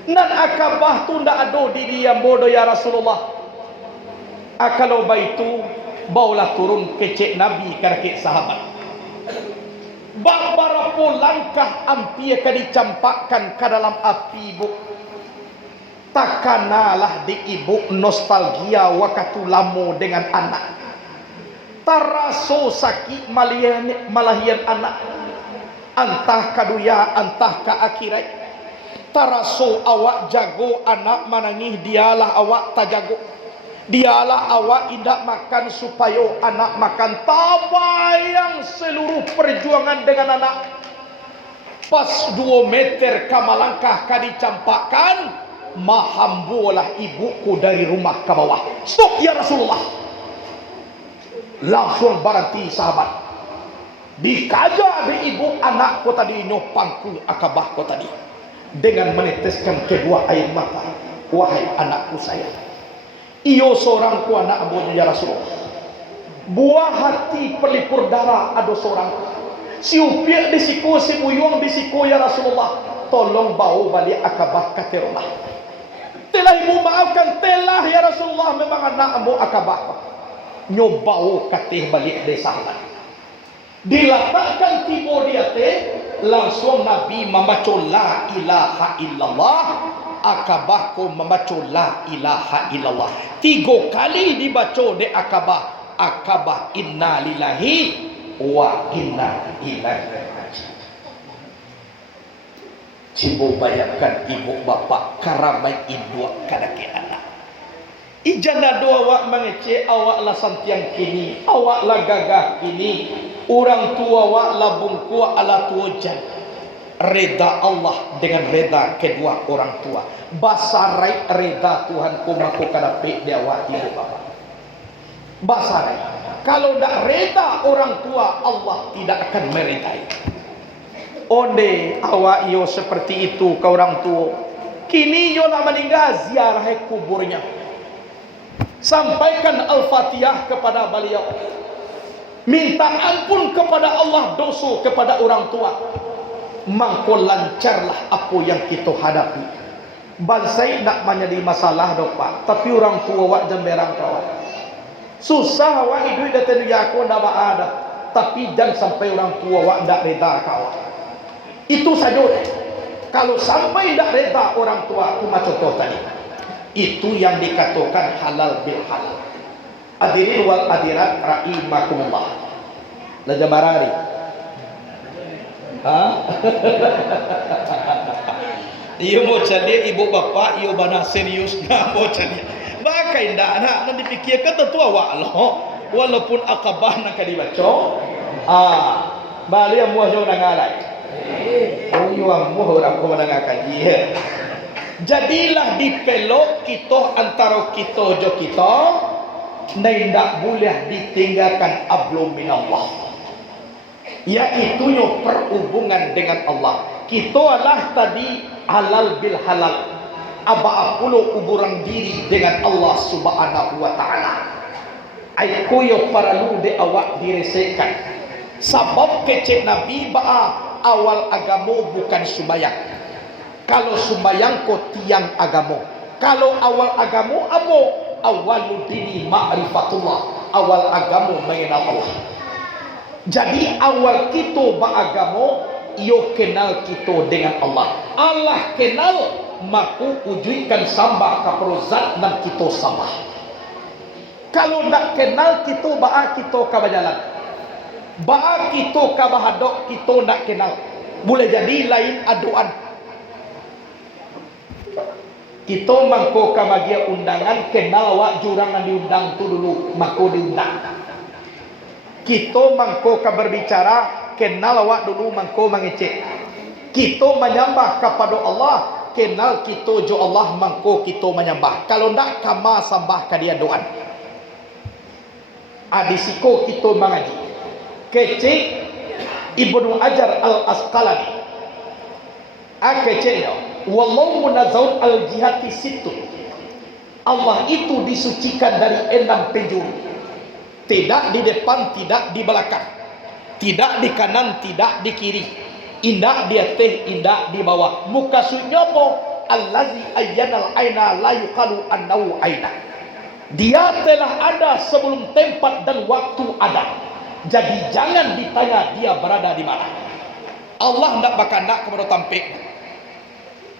Nan Akabah tu ndak ado diri ambo do ya Rasulullah. Kalau baitu baulah turun kecek Nabi karek sahabat. Beberapa langkah ampia ka dicampakkan ke dalam api ibu. Takanalah di ibu nostalgia waktu lamo dengan anak. Taraso sakit malahian anak. Antah kaduya, antah ka akhirat. Taraso awak jago anak manangih dialah awak tak jago. Dialah awak tidak makan supaya anak makan. Tabayang seluruh perjuangan dengan anak. Pas 2 meter kamalangkah ka dicampakkan, mahambulah ibuku dari rumah ke bawah. Stop ya Rasulullah. Langsung berhenti sahabat. Dikaja di ibu anakku tadi nyopangku Akabahku tadi. Dengan meneteskan kedua air mata. Wahai anakku sayang. Iyo seorang ku anak abu ya Rasulullah. Buah hati pelipur darah ado seorang. Si upiak di siku, si buyung di siku ya Rasulullah. Tolong bawa balik Akabah ke rumah. Telah ibu maafkan, telah ya Rasulullah, memang anak abu Akabah. Nyobau katih balik dari sahabat. Diletakkan tibo dia langsung Nabi membaca la ilaha illallah. Akabahku membaca la ilaha illallah 3 kali dibaca di Akabah. Akabah inna lillahi wa inna ilaihi raji'un. Cibo bayangkan ibu bapak karamai induk kadake anak. Ijana doa awak mengece awak lah santiang kini, awak lah gagah kini. Orang tua awak lah bungku ala tuajan. Reda Allah dengan reda kedua orang tua. Basarai reda Tuhan kumaku kadapi dia awak ibu bapa. Basarai. Kalau tidak reda orang tua, Allah tidak akan meredai. Onde awak yo seperti itu ke orang tua. Kini yo nak meninggal ziarah kuburnya. Sampaikan Al-Fatihah kepada beliau. Minta ampun kepada Allah dosa kepada orang tua. Mangko lancarlah apa yang kita hadapi. Bansai nak menjadi masalah dok pak. Tapi orang tua wak jamberang kawan. Susah wak hidup datang aku ndak ada. Tapi jangan sampai orang tua wak ndak reda kawan. Itu saja. Kalau sampai ndak reda orang tua, aku macam contoh tadi. Itu yang dikatakan halal bil halal. Hadirin wal hadirat rahimakumullah. Laja marari. Iyo mau cari ibu bapak, iyo bana serius na mau cari. Baka indah anak nanti dipikirkan tentu awak loh. Walaupun Akabah nak dibaca, bali amuah jauh nangalai. Oh iyo amuah orang kau nangakai. Jadilah dipelok kita antara kita jo kita, tidak boleh ditinggalkan ablum minallah. Yaitu yo perhubungan dengan Allah. Kita adalah tadi halal bil halal. Aba apulo uburang diri dengan Allah Subhanahu wa taala. Aiku yo paralu de awak diresekan. Sebab kecek Nabi ba awal agama bukan sembahyang. Kalau sembahyang ko tiang agama. Kalau awal agama apa? Awalul dini ma'rifatullah. Awal agama mengenal Allah. Jadi awal kita beragama, ia kenal kita dengan Allah. Allah kenal, maka wujudkan sambah kaprozat dan kita sambah. Kalau nak kenal kita, ba'a kita kabajalan. Ba'a kita kabahadok, kita nak kenal. Boleh jadi lain aduan. Kita mangko kamagia undangan kenal wak jurang yang diundang tu dulu mangko diundang. Kita mangko ka berbicara kenal wak dulu mangko mengecek. Kita menyembah kepada Allah kenal kita jo Allah mangko kita menyembah. Kalau ndak kama sambah ka dia doan. Adisiko kita mengaji. Kecek Ibnu Hajar Al-Asqalani. Keceknya wallahu munazzahun al-jihati situ. Allah itu disucikan dari 6 penjuru. Tidak di depan, tidak di belakang. Tidak di kanan, tidak di kiri. Indak di atas, indak di bawah. Maksudnya apa? Allazi ayyanal aina la yuqalu annahu aina. Dia telah ada sebelum tempat dan waktu ada. Jadi jangan ditanya dia berada di mana. Allah hendak bakandak kepada tampik.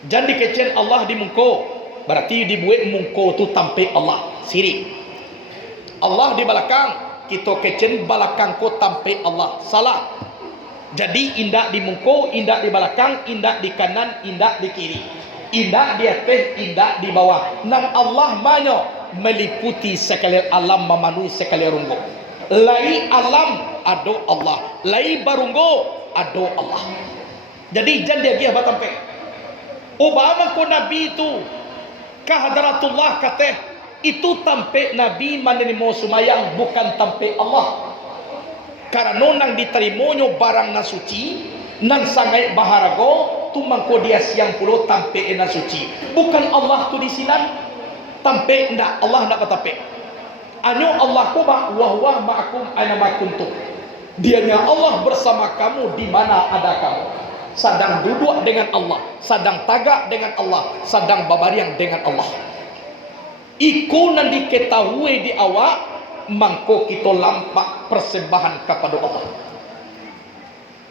Jangan dikecil Allah di mungko. Berarti dibuat mungko tu tampik Allah. Sirik. Allah di belakang. Kita kecil belakang ko tampik Allah. Salah. Jadi indak di mungko, indak di belakang, indak di kanan, indak di kiri. Indak di atas, indak di bawah. Nang Allah banyak meliputi sekalian alam memenuhi sekalian runggo. Lai alam ado Allah. Lai barunggo ado Allah. Jadi jangan dia batampe. Obama ko Nabi itu kahadratullah kateh itu tampe Nabi menerima sumayang bukan tampe Allah. Karena nang diterimanya barang nasuci nan sangai baharago tu mangko dia siang pulo tampe nasuci. Bukan Allah tu disinan tampe ndak Allah ndak tampe. Anyo Allah ko ba wa huwa ma'akum aina ma kuntum. Dianya Allah bersama kamu di mana ada kamu. Sedang duduk dengan Allah, sedang tagak dengan Allah, sedang babariang dengan Allah. Iku nan diketahui di awak mangko kita lampak persembahan kepada Allah.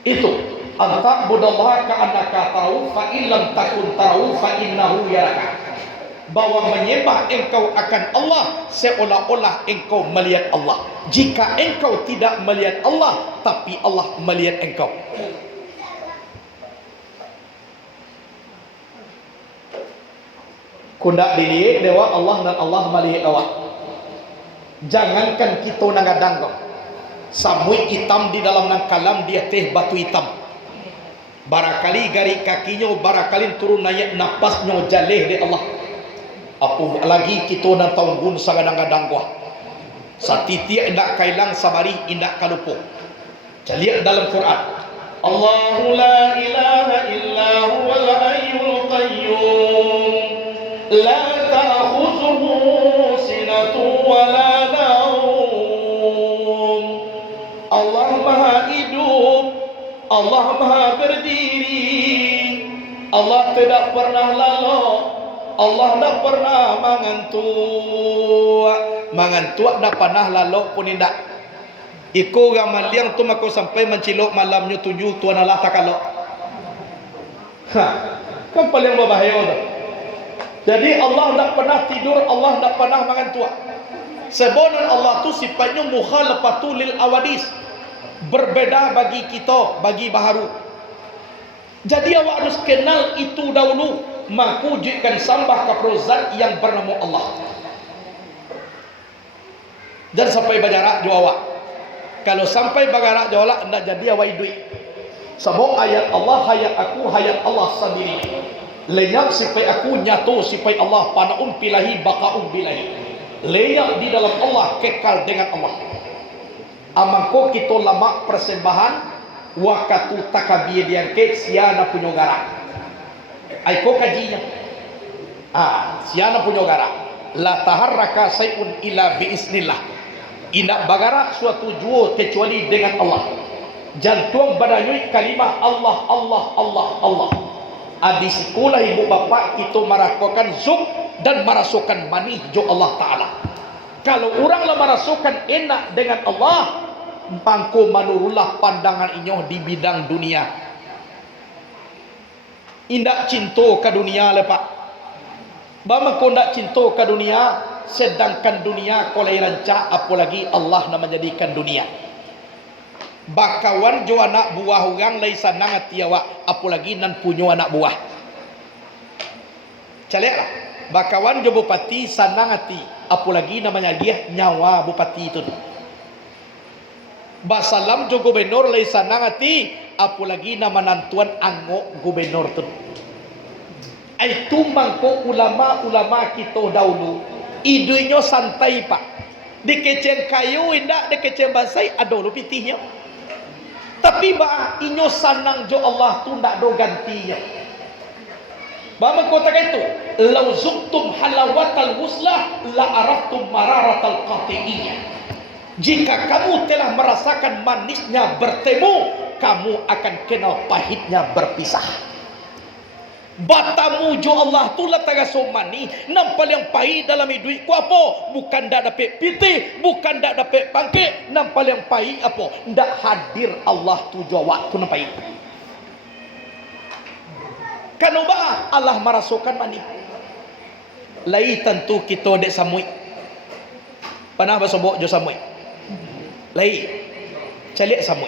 Itu anta budallaha ka annaka tahu fa illam takun tahu fa innahu yaraka. Bahwa menyembah engkau akan Allah seolah-olah engkau melihat Allah. Jika engkau tidak melihat Allah, tapi Allah melihat engkau. Kundak dilihat dewa Allah dan Allah melihat awak. Jangankan kita nangadang kau. Sabui hitam di dalam nang kalam dia teh batu hitam. Barakali gari kakinya, barakali turun naik napasnya jaleh di Allah. Apa lagi kita nak tanggun sagadang-gadang gua. Satiti indak kailang sabari indak kalupo. Lihat dalam Quran. Allahu la ilaha illa huwal hayyul qayyum. La ta'khudhuhu sinatun wa la nawm. Allah Maha hidup. Allah Maha berdiri. Allah tidak pernah lalu. Allah tak pernah mengantuk tak pernah lalu pun indak. Iko gamal yang tu mako sampai mencilok malamnya 7 tuan Allah tak kalau. Kan paling berbahaya tu. Jadi Allah tak pernah tidur, Allah tak pernah mengantuk. Sebenarnya Allah tu sifatnya mukhalafatu lil awadis. Berbeda bagi kita, bagi baharu. Jadi awak harus kenal itu dahulu. Maku jadikan sambah kepada zat yang bernama Allah. Dan sampai berjarak jawab. Kalau sampai berjarak jawab hendak jadi awak hidup. Sebab ayat Allah hayat aku, hayat Allah sendiri. Lenyap sipai aku nyatu sipai Allah panaun pilahi bakaun bilahi. Lenyap di dalam Allah kekal dengan Allah. Amangko kita lama persembahan wakatu takabiyah diangke siana punya garak. Aiko kajinya. Siana punya garak. La taharraka sayun ila biiznillah. Indak bagarak suatu jua kecuali dengan Allah. Jantung badanyui kalimah Allah, Allah, Allah, Allah. Di sekolah ibu bapa kita merasakan zuk dan merasakan manis jo Allah Ta'ala. Kalau orang lah merasakan enak dengan Allah, bangko manurullah pandangan inyo di bidang dunia. Indak cinta ke dunia lepak. Bama ko ndak cinta ke dunia, sedangkan dunia kolai rancak, apalagi Allah nak menjadikan dunia. Bakawan jo anak buah orang lai sanang hati awak, apalagi nan punya anak buah. Caleklah. Bakawan jo bupati sanang hati, apalagi namanya dia nyawa bupati itu. Basalam jo gubernur lay sanang hati, apalagi nama nantuan anggo gubernur tu. Ay tumbang ko ulama-ulama kita dahulu, idunyo santai pak. Dikecen kayu indak dikecen basai ado lu pitihnya. Tapi ba inyo sanang jo Allah tu ndak do gantinya. Bama kota itu, "Lau zuktum halawatal wuslah la araftum mararatal qati'iyah." Jika kamu telah merasakan manisnya bertemu, kamu akan kenal pahitnya berpisah. Batamu jo Allah tu la tagaso mani, nampal yang pahit dalam hidup ku apa? Bukan dak dapat piti, bukan dak dapat pangke, nampal yang pahit apa? Ndak hadir Allah tu jo waktu na pahit. Kanubah Allah merasukan mani. Lai tentu kita dek samui. Panah basobok jo samui. Lai calik samui.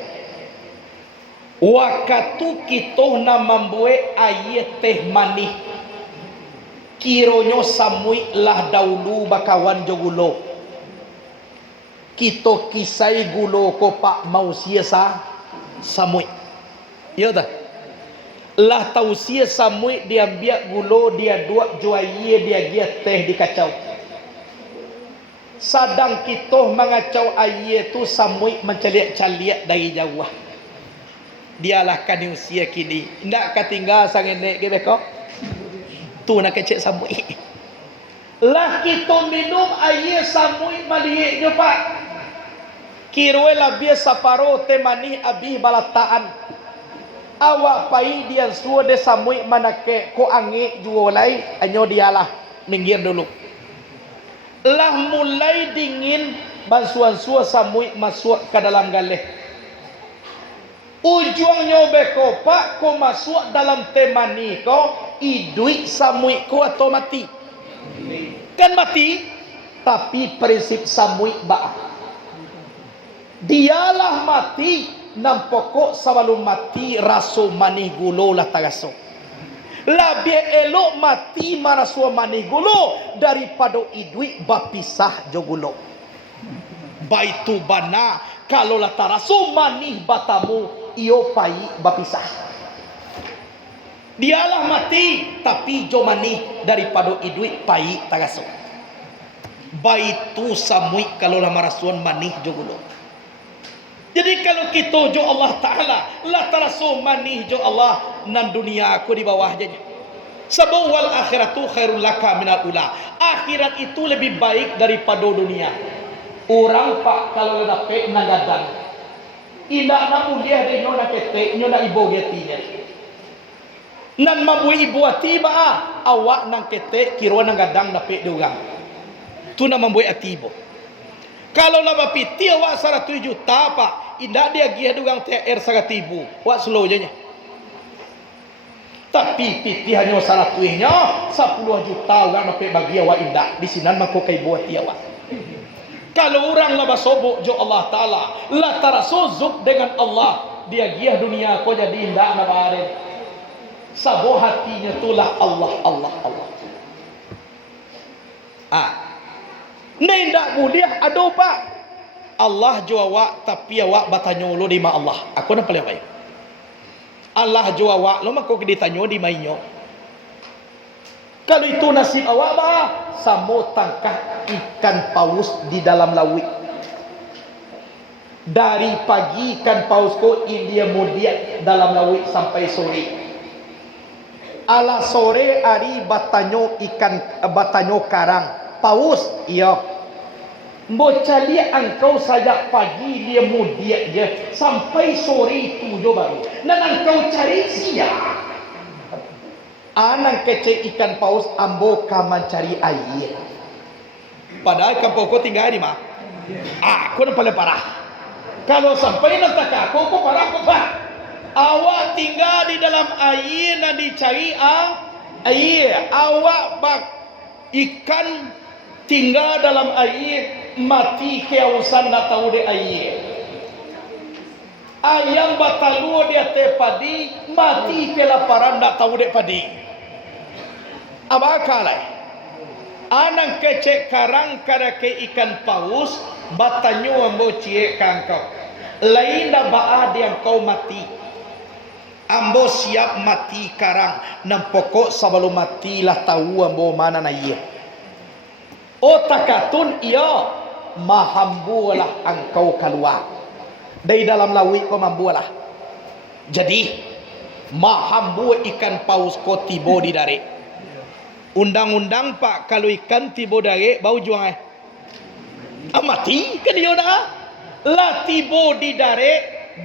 Waktu kita na membuat ayat teh mani. Kironyo samui lah dahulu bakawan jo gulo. Kita kisai gulo ko pak mau siasa samui. Ya dah. Lah tausia samui dia biak gulo dia dua juaye dia gia teh di kacau. Sadang kita mengacau aye tu samui mencaliak-caliak dari jauh. Dialah kan usia kini. Ndak katinggal sangenek ke beko. Tu nak kecek samui. Lah kita minum aye samui maliik je pak. Kirwe lah biasa paro temani abih balataan. Awak pai dia suruh de samui manake ko angi juolai anyo dialah minggir dulu. Lah mulai dingin bansuan suah samui masuk ke dalam galeh. Ujungnya beko pak ko masuk dalam temani ko idui samui ko atau mati. Kan mati tapi prinsip samui ba. Dialah mati. Nampokok sebelum mati raso manih gulo lah tagaso. Lebih elok mati maraso manih gulo daripada idui bapisah jo gulo. Baitu bana kalau lah taraso manih batamu iyo pai bapisah. Dialah mati tapi jo manih daripada idui pai tagaso. Baitu samui kalau lah marasuan manih jo gulo. Jadi kalau kita jo Allah Ta'ala la tarasu manih jo Allah nan dunia aku di bawahnya. Sebab wal akhiratu khairul laka minal ula. Akhirat itu lebih baik daripada dunia. Orang pak kalau dapat nagadang. Indah nak mulia de nyona kete nyona ibu getinya. Nan mabu ibu atiba awak nang kete kiro nagadang dapat diugang. Tu nama membuat atibo. Kalau lama piti awak 100 juta pak, indah dia gia dugang TR 100.000, wak slow je nya. Tapi piti hanya 100-nya 10 juta orang dapat bagi awak indah. Di sini mangko kai buat dia awak. Kalau orang lah basobok jo Allah Taala, la tarasuzuk dengan Allah, dia gia dunia ko jadi indah na bare. Sabo hatinya tulah Allah Allah Allah. Nendak mulia aduh pak. Allah jo awak tapi awak batanyo lo di ma Allah. Aku nak paling baik. Allah jo awak lo mako ditanyo di mainyo. Kalau itu nasib awak bah, samo tangkah ikan paus di dalam laut. Dari pagi ikan paus ko India mudia dalam laut sampai sore. Ala sore hari batanyo ikan batanyo karang. Paus, iya. Mbocali engkau saja pagi dia mudia je sampai sore itu jo baru. Dan engkau cari siang. Anang kece ikan paus ambo kaman cari air. Padahal ikan paus kau tinggal di mana? Aku yang paling parah. Kalau sampai nanti aku parah aku pak. Awak tinggal di dalam air dan dicari air. Awak bak ikan tinggal dalam air mati kehausan nak tahu de air. Ayam batalu dia te padi mati kelaparan nak tahu de padi. Apa kalai? Anang kecek karang kada ke ikan paus batanyo ambo cie kangkau. Lain dah baa dia kau mati. Ambo siap mati karang. Nam pokok sebelum mati lah tahu ambo mana na iya. Oh takatun iya mahambulah angkau keluar dari dalam lawi kau mambulah. Jadi mahambu ikan paus ko tibo di dare. Undang-undang pak kalau ikan tibo dare bau juang mati kan dia dah. Lah tibo di dare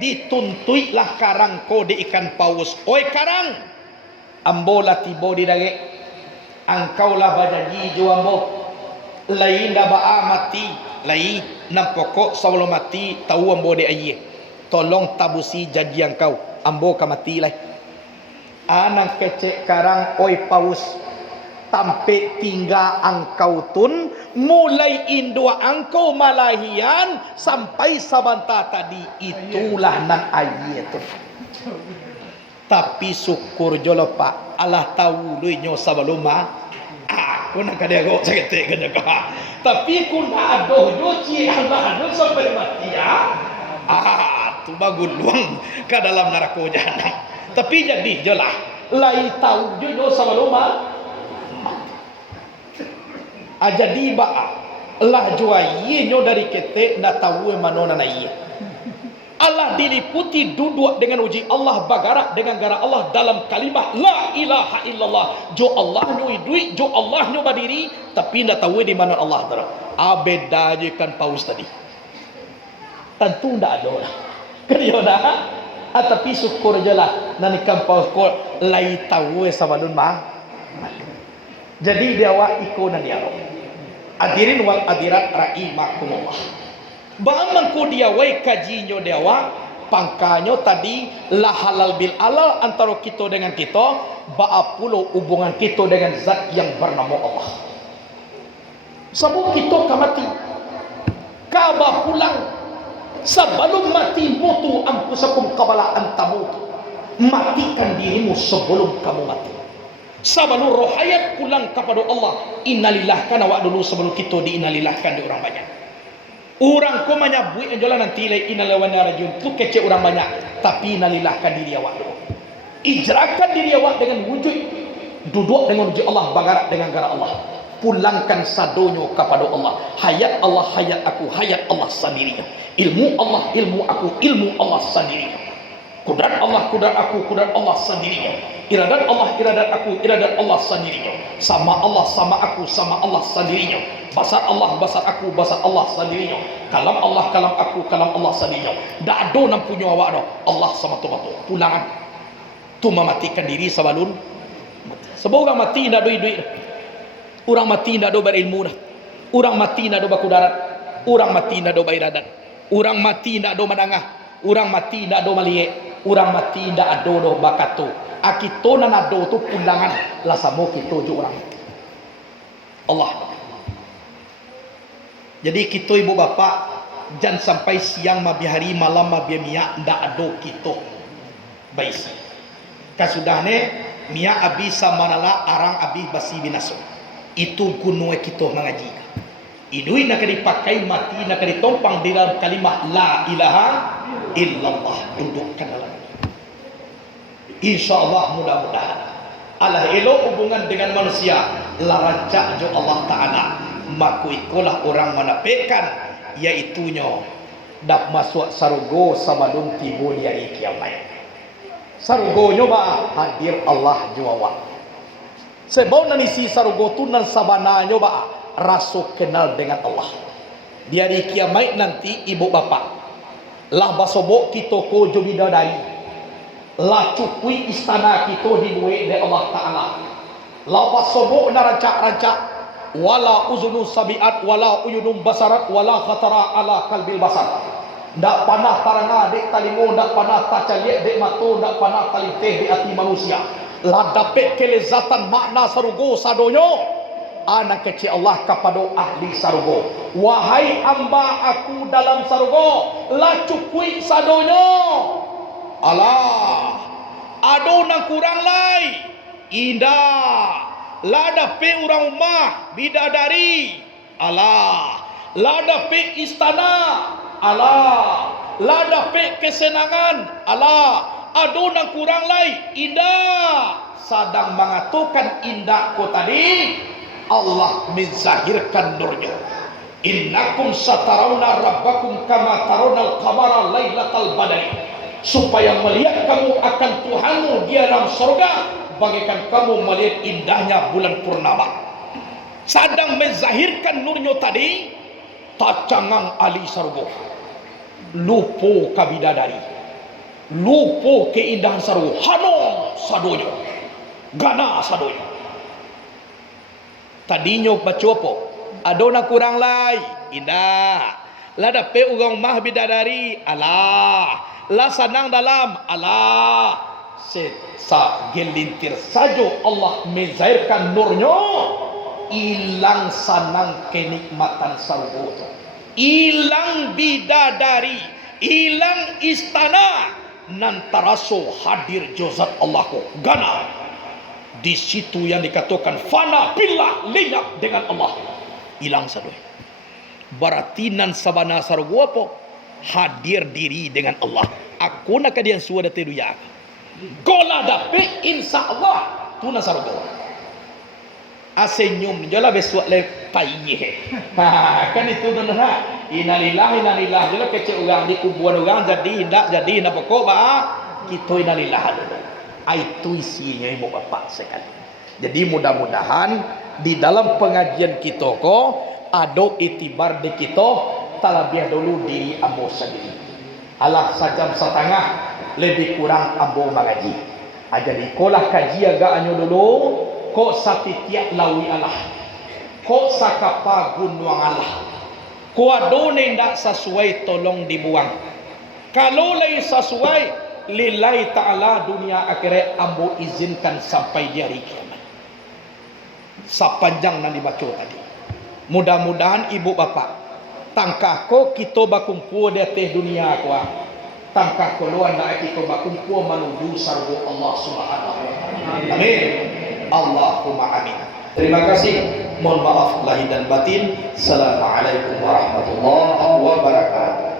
dituntui lah karang ko di ikan paus. Oi karang, ambo lah tibo di dare. Angkau lah bajanji jo ambo. Lain dah baa mati, lain nam pokok sebelum mati tahu ambo de aye. Tolong tabusi janji engkau, ambo ka mati lai. Anang kecek karang oi paus. Tampe tinggal engkau tun mulai indua engkau malahian sampai sabanta tadi itulah nan aye tu. Tapi syukur jolo pak Allah tahu lui nyo sebelum aku nak kada go sakit kada go. Tapi ku nak adoh yo ci Allah adoh sampai mati ya. Tu bagus luang ke dalam neraka jahanam. Tapi jadi jelah lai tahu yo sebelum jadi ba Allah jua nyo dari kete ndak tahu manona na iya. Allah diliputi duduk dengan uji Allah bagarak dengan gara Allah dalam kalimah la ilaha illallah. Jo Allah nyo idui, jo Allah nyo berdiri, tapi ndak tahu di mana Allah tara. Abeda je kan paus tadi. Tentu ndak ada lah. Keriyo dah. Tapi syukur je lah nan kan paus ko lai tahu sabadun mah. Jadi dia wa iko nan dia. Hadirin wal hadirat rahimakumullah. Bang ko dia wai kajinyo dewa pangkanyo tadi la halal bil halal antara kita dengan kita ba pulo hubungan kita dengan zat yang bernama Allah. Sebab kita mati kaba pulang sebelum mati mutu ampusakum qabla an tamutu. Matikan dirimu sebelum kamu mati. Sebelum roh hayat pulang kepada Allah. Innalillah kana wa dulu sebelum kita diinalilahkan di orang banyak. Orang ko menyabui anjola nanti lai inalawan rajul tu kece orang banyak tapi nalilahkan diri awak dulu. Ijrakan diri awak dengan wujud duduk dengan wujud Allah bagarak dengan gara Allah. Pulangkan sadonyo kepada Allah. Hayat Allah hayat aku, hayat Allah sendirinya. Ilmu Allah ilmu aku, ilmu Allah sendirinya. Kudrat Allah kudrat aku, kudrat Allah sendirinya. Iradat Allah iradat aku, iradat Allah sendirinya. Sama Allah sama aku, sama Allah sendirinya. Basar Allah basar aku, basar Allah sendirinya. Kalam Allah kalam aku, kalam Allah sendirinya. Dak ada nam punya awak dah. Allah sama tu matu. Pulangan tu mematikan diri sebelum sebab orang mati ndak ada duit. Orang mati ndak ada berilmu dah. Orang mati ndak ada bakudarat. Orang mati ndak ada iradat. Orang mati ndak ada madangah. Orang mati ndak ada maliek. Orang mati ndak ada doh bakatu. Akito nan ado tu pulangan lah samo kita jo orang. Allah. Jadi kita ibu bapa jangan sampai siang mabi hari malam mabi mia ndak ado kita. Baik. Kasudahne mia abi samanala arang abi basi binaso. Itu gunung kita mengaji. Idui nak dipakai mati nak ditompang di dalam kalimah la ilaha illallah dudukkan dalam. InsyaAllah mudah-mudahan Allah elok hubungan dengan manusia larajak jo Allah Ta'ala maku ikulah orang menapikan yaitunya dak masuk sarugo sabadun tibo di hari kiamat. Sarugo nyoba hadir Allah juawa sebab nanisi sarugo tu nan sabana nyoba rasuk kenal dengan Allah di hari kiamat nanti ibu bapa lah basobok kita ko jo bidadari la cukui istana kita dibuat oleh Allah Ta'ala la basobok na rancak-rancak wala uzunu sabiat wala uyunum basarat wala khatara ala kalbil basar ndak panah taranga dek talingo ndak panah tacaliek dek mato ndak panah taliteh di hati manusia la dapet kelezatan makna sarugo sadonyo anak kecil Allah kepada ahli sarugo wahai amba aku dalam sarugo la cukui sadonyo Allah ado nang kurang lai indah lada pe orang rumah bidadari, Allah, lada pe istana, Allah, lada pe kesenangan, Allah, adona kurang lai indah. Sedang mengatakan indah ko tadi, Allah menzahirkan nurnya. Innakum satarawna rabbakum kama tarawna al-qamara lailatal badri. Supaya melihat kamu akan Tuhanmu di dalam surga bagaikan kamu melihat indahnya bulan purnama. Sedang menzahirkan nurnya tadi, tacangang ali sargo, lupo kabidadari, lupo keindahan sargo, hanong sadonya, gana sadonya. Tadinyo bacopo, adona kurang lai, indah. Lada pe ugang mah bidadari, Allah. La sanang dalam, Allah. Sa gelintir saja Allah menzahirkan nurnya, hilang sanang kenikmatan sarwoto, hilang bidadari, hilang istana, nantaraso hadir jozat Allahku gana. Di situ yang dikatakan fana billah, lenyap dengan Allah, hilang sadoi. Berarti nan sabana sarwopo hadir diri dengan Allah. Aku nak kadian suada tedu ya. Gola dapat insyaAllah tu nasargo. Asenyum jala besok le payye. Kan itu benar. Innalillahi wa inna ilaihi raji'un. Kecil orang di kuburan orang jadi hendak jadi nak pokok ba kita innalillahi. Itu isinya ibu bapak sekali. Jadi mudah-mudahan di dalam pengajian kita ko ada itibar di kita terlebih dulu diri ambo sendiri. Allah sajam setengah lebih kurang ambo mengaji. Jadi kolah kaji agak anyo dulu, kok satitiak lawi Allah, kok sakapa gunung Allah, kok adone ndak sesuai tolong dibuang. Kalau lai sesuai lillahi ta'ala dunia akhirat ambo izinkan sampai di hari kiamat. Sepanjang yang dibaca tadi. Mudah-mudahan ibu bapak tangkah ko kita bakumpul di atas dunia ko. Tangkah ko luan nak kita bakumpul menuju sargo Allah Subhanahu wa taala. Amin. Allahumma amin. Terima kasih. Mohon maaf lahir dan batin. Assalamualaikum warahmatullahi wabarakatuh.